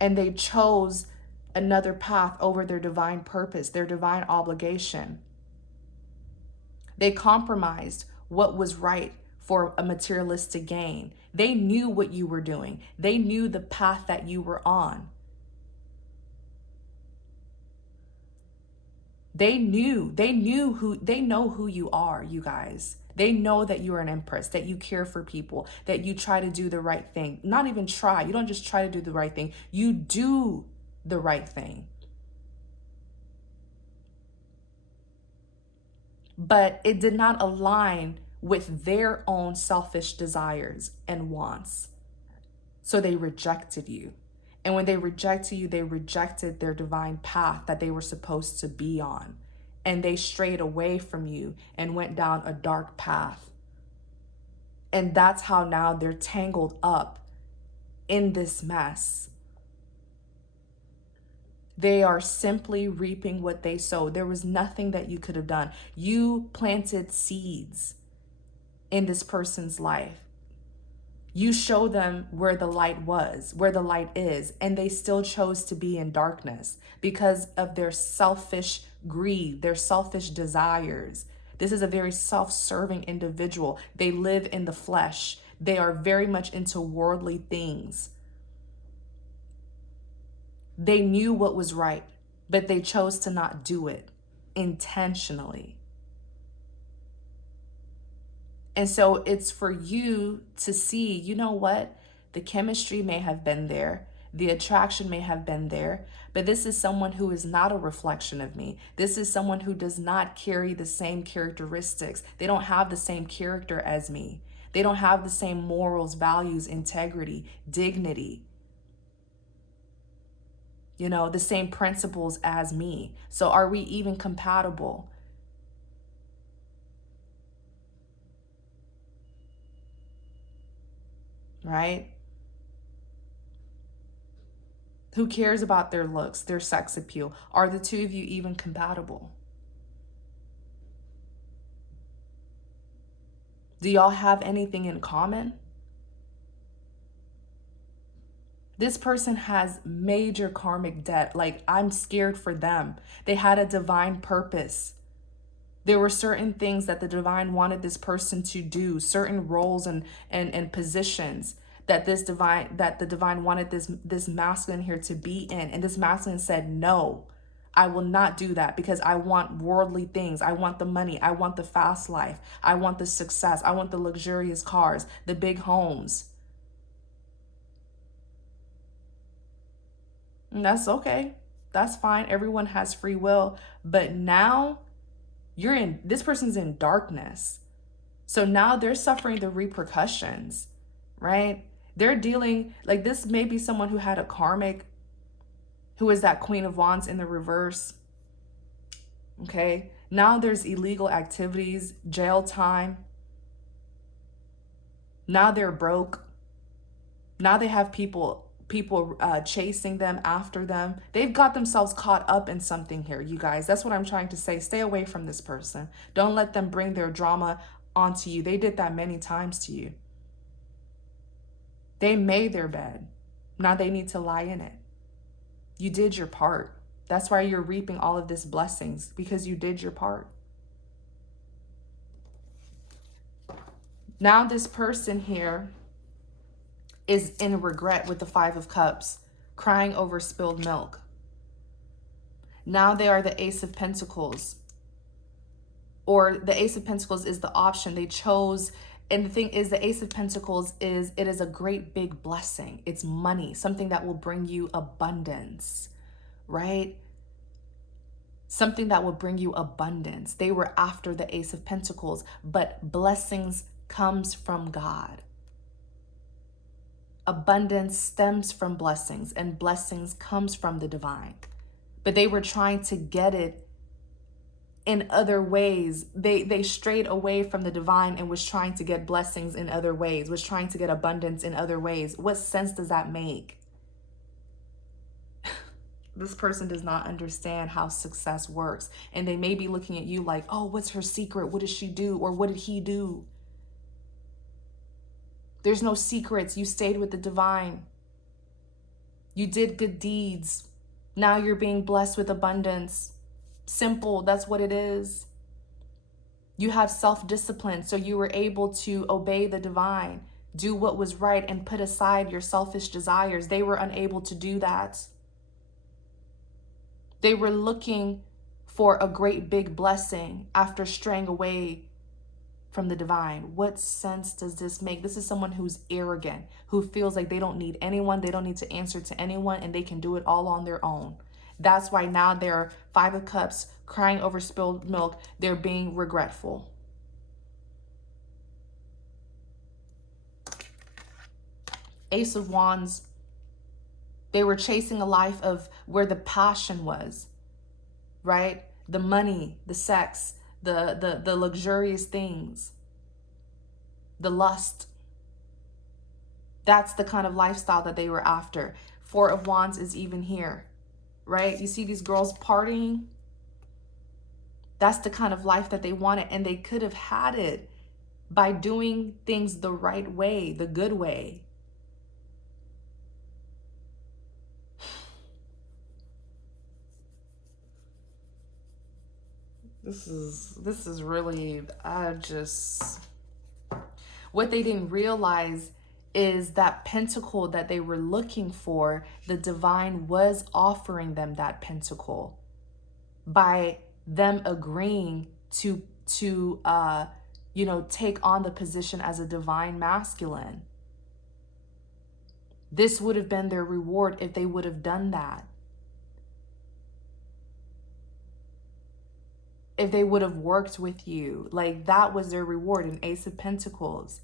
And they chose another path over their divine purpose, their divine obligation. They compromised what was right for a materialistic gain. They knew what you were doing. They knew the path that you were on. They know who you are, you guys. They know that you are an empress, that you care for people, that you try to do the right thing. Not even try. You don't just try to do the right thing. You do the right thing. But it did not align with their own selfish desires and wants. So they rejected you. And when they rejected you, they rejected their divine path that they were supposed to be on. And they strayed away from you and went down a dark path. And that's how now they're tangled up in this mess. They are simply reaping what they sowed. There was nothing that you could have done. You planted seeds in this person's life. You show them where the light was, where the light is, and they still chose to be in darkness because of their selfish greed, their selfish desires. This is a very self-serving individual. They live in the flesh. They are very much into worldly things. They knew what was right, but they chose to not do it intentionally. And so it's for you to see, you know what? The chemistry may have been there. The attraction may have been there, but this is someone who is not a reflection of me. This is someone who does not carry the same characteristics. They don't have the same character as me. They don't have the same morals, values, integrity, dignity. You know, the same principles as me. So are we even compatible? Right? Who cares about their looks, their sex appeal? Are the two of you even compatible? Do y'all have anything in common? This person has major karmic debt. Like, I'm scared for them. They had a divine purpose. There were certain things that the divine wanted this person to do, certain roles and positions that the divine wanted this masculine here to be in. And this masculine said, no, I will not do that because I want worldly things. I want the money. I want the fast life. I want the success. I want the luxurious cars, the big homes. And that's okay. That's fine. Everyone has free will. But now this person's in darkness. So now they're suffering the repercussions, right? They're dealing, like, this may be someone who had a karmic, who is that Queen of Wands in the reverse. Okay. Now there's illegal activities, jail time. Now they're broke. Now they have people chasing them, after them. They've got themselves caught up in something here, you guys. That's what I'm trying to say. Stay away from this person. Don't let them bring their drama onto you. They did that many times to you. They made their bed. Now they need to lie in it. You did your part. That's why you're reaping all of this blessings, because you did your part. Now this person here is in regret with the Five of Cups, crying over spilled milk. Now they are the Ace of Pentacles, or the Ace of Pentacles is the option they chose. And the thing is, the Ace of Pentacles it is a great big blessing. It's money, something that will bring you abundance, right? Something that will bring you abundance. They were after the Ace of Pentacles, but blessings comes from God. Abundance stems from blessings, and blessings comes from the divine. But they were trying to get it in other ways. They strayed away from the divine and was trying to get blessings in other ways, was trying to get abundance in other ways. What sense does that make? This person does not understand how success works. And they may be looking at you like, oh, what's her secret? What does she do? Or what did he do? There's no secrets. You stayed with the divine. You did good deeds. Now you're being blessed with abundance. Simple. That's what it is. You have self-discipline, so you were able to obey the divine, do what was right, and put aside your selfish desires. They were unable to do that. They were looking for a great big blessing after straying away from the divine. What sense does this make? This is someone who's arrogant, who feels like they don't need anyone, they don't need to answer to anyone, and they can do it all on their own. That's why now they're 5 of Cups, crying over spilled milk. They're being regretful. Ace of Wands. They were chasing a life of where the passion was, right? The money, the sex, the luxurious things, the lust. That's the kind of lifestyle that they were after. 4 of Wands is even here, right? You see these girls partying. That's the kind of life that they wanted, and they could have had it by doing things the right way, the good way. This is really, what they didn't realize is that pentacle that they were looking for, the divine was offering them that pentacle by them agreeing to take on the position as a divine masculine. This would have been their reward if they would have done that. If they would have worked with you, like that was their reward, an Ace of Pentacles.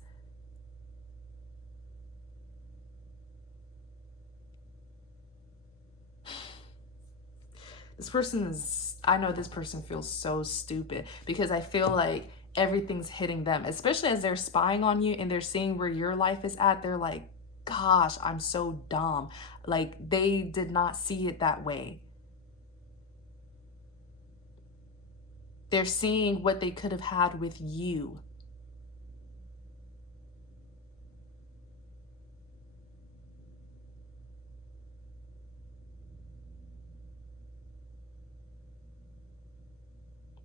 This person is, I know this person feels so stupid because I feel like everything's hitting them, especially as they're spying on you and they're seeing where your life is at. They're like, gosh, I'm so dumb. Like they did not see it that way. They're seeing what they could have had with you.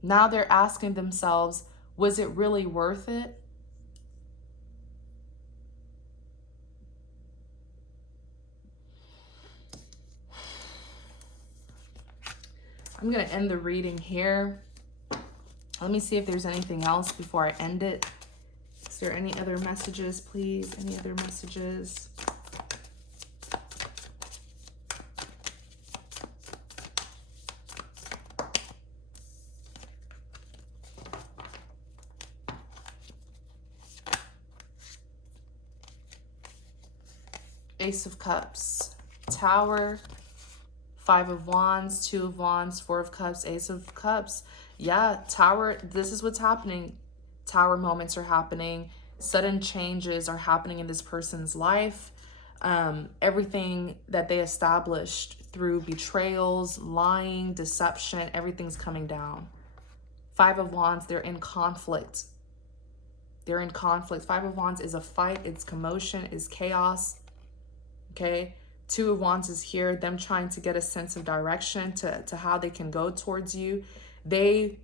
Now they're asking themselves, was it really worth it? I'm going to end the reading here. Let me see if there's anything else before I end it. Is there any other messages, please? Any other messages? Ace of Cups, Tower, 5 of Wands, 2 of Wands, 4 of Cups, Ace of Cups. Yeah, Tower, this is what's happening. Tower moments are happening. Sudden changes are happening in this person's life. Everything that they established through betrayals, lying, deception, everything's coming down. 5 of Wands, they're in conflict. They're in conflict. 5 of Wands is a fight. It's commotion. It's chaos. Okay? 2 of Wands is here. Them trying to get a sense of direction to how they can go towards you. They,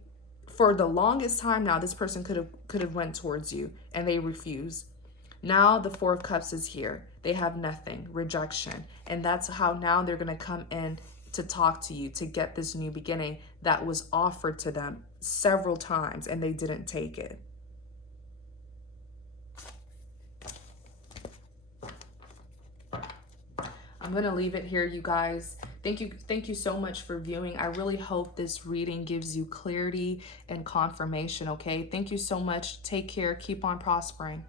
for the longest time now, this person could have went towards you and they refuse. Now the 4 of Cups is here. They have nothing, rejection. And that's how now they're going to come in to talk to you, to get this new beginning that was offered to them several times and they didn't take it. I'm going to leave it here, you guys. Thank you so much for viewing. I really hope this reading gives you clarity and confirmation, okay? Thank you so much. Take care. Keep on prospering.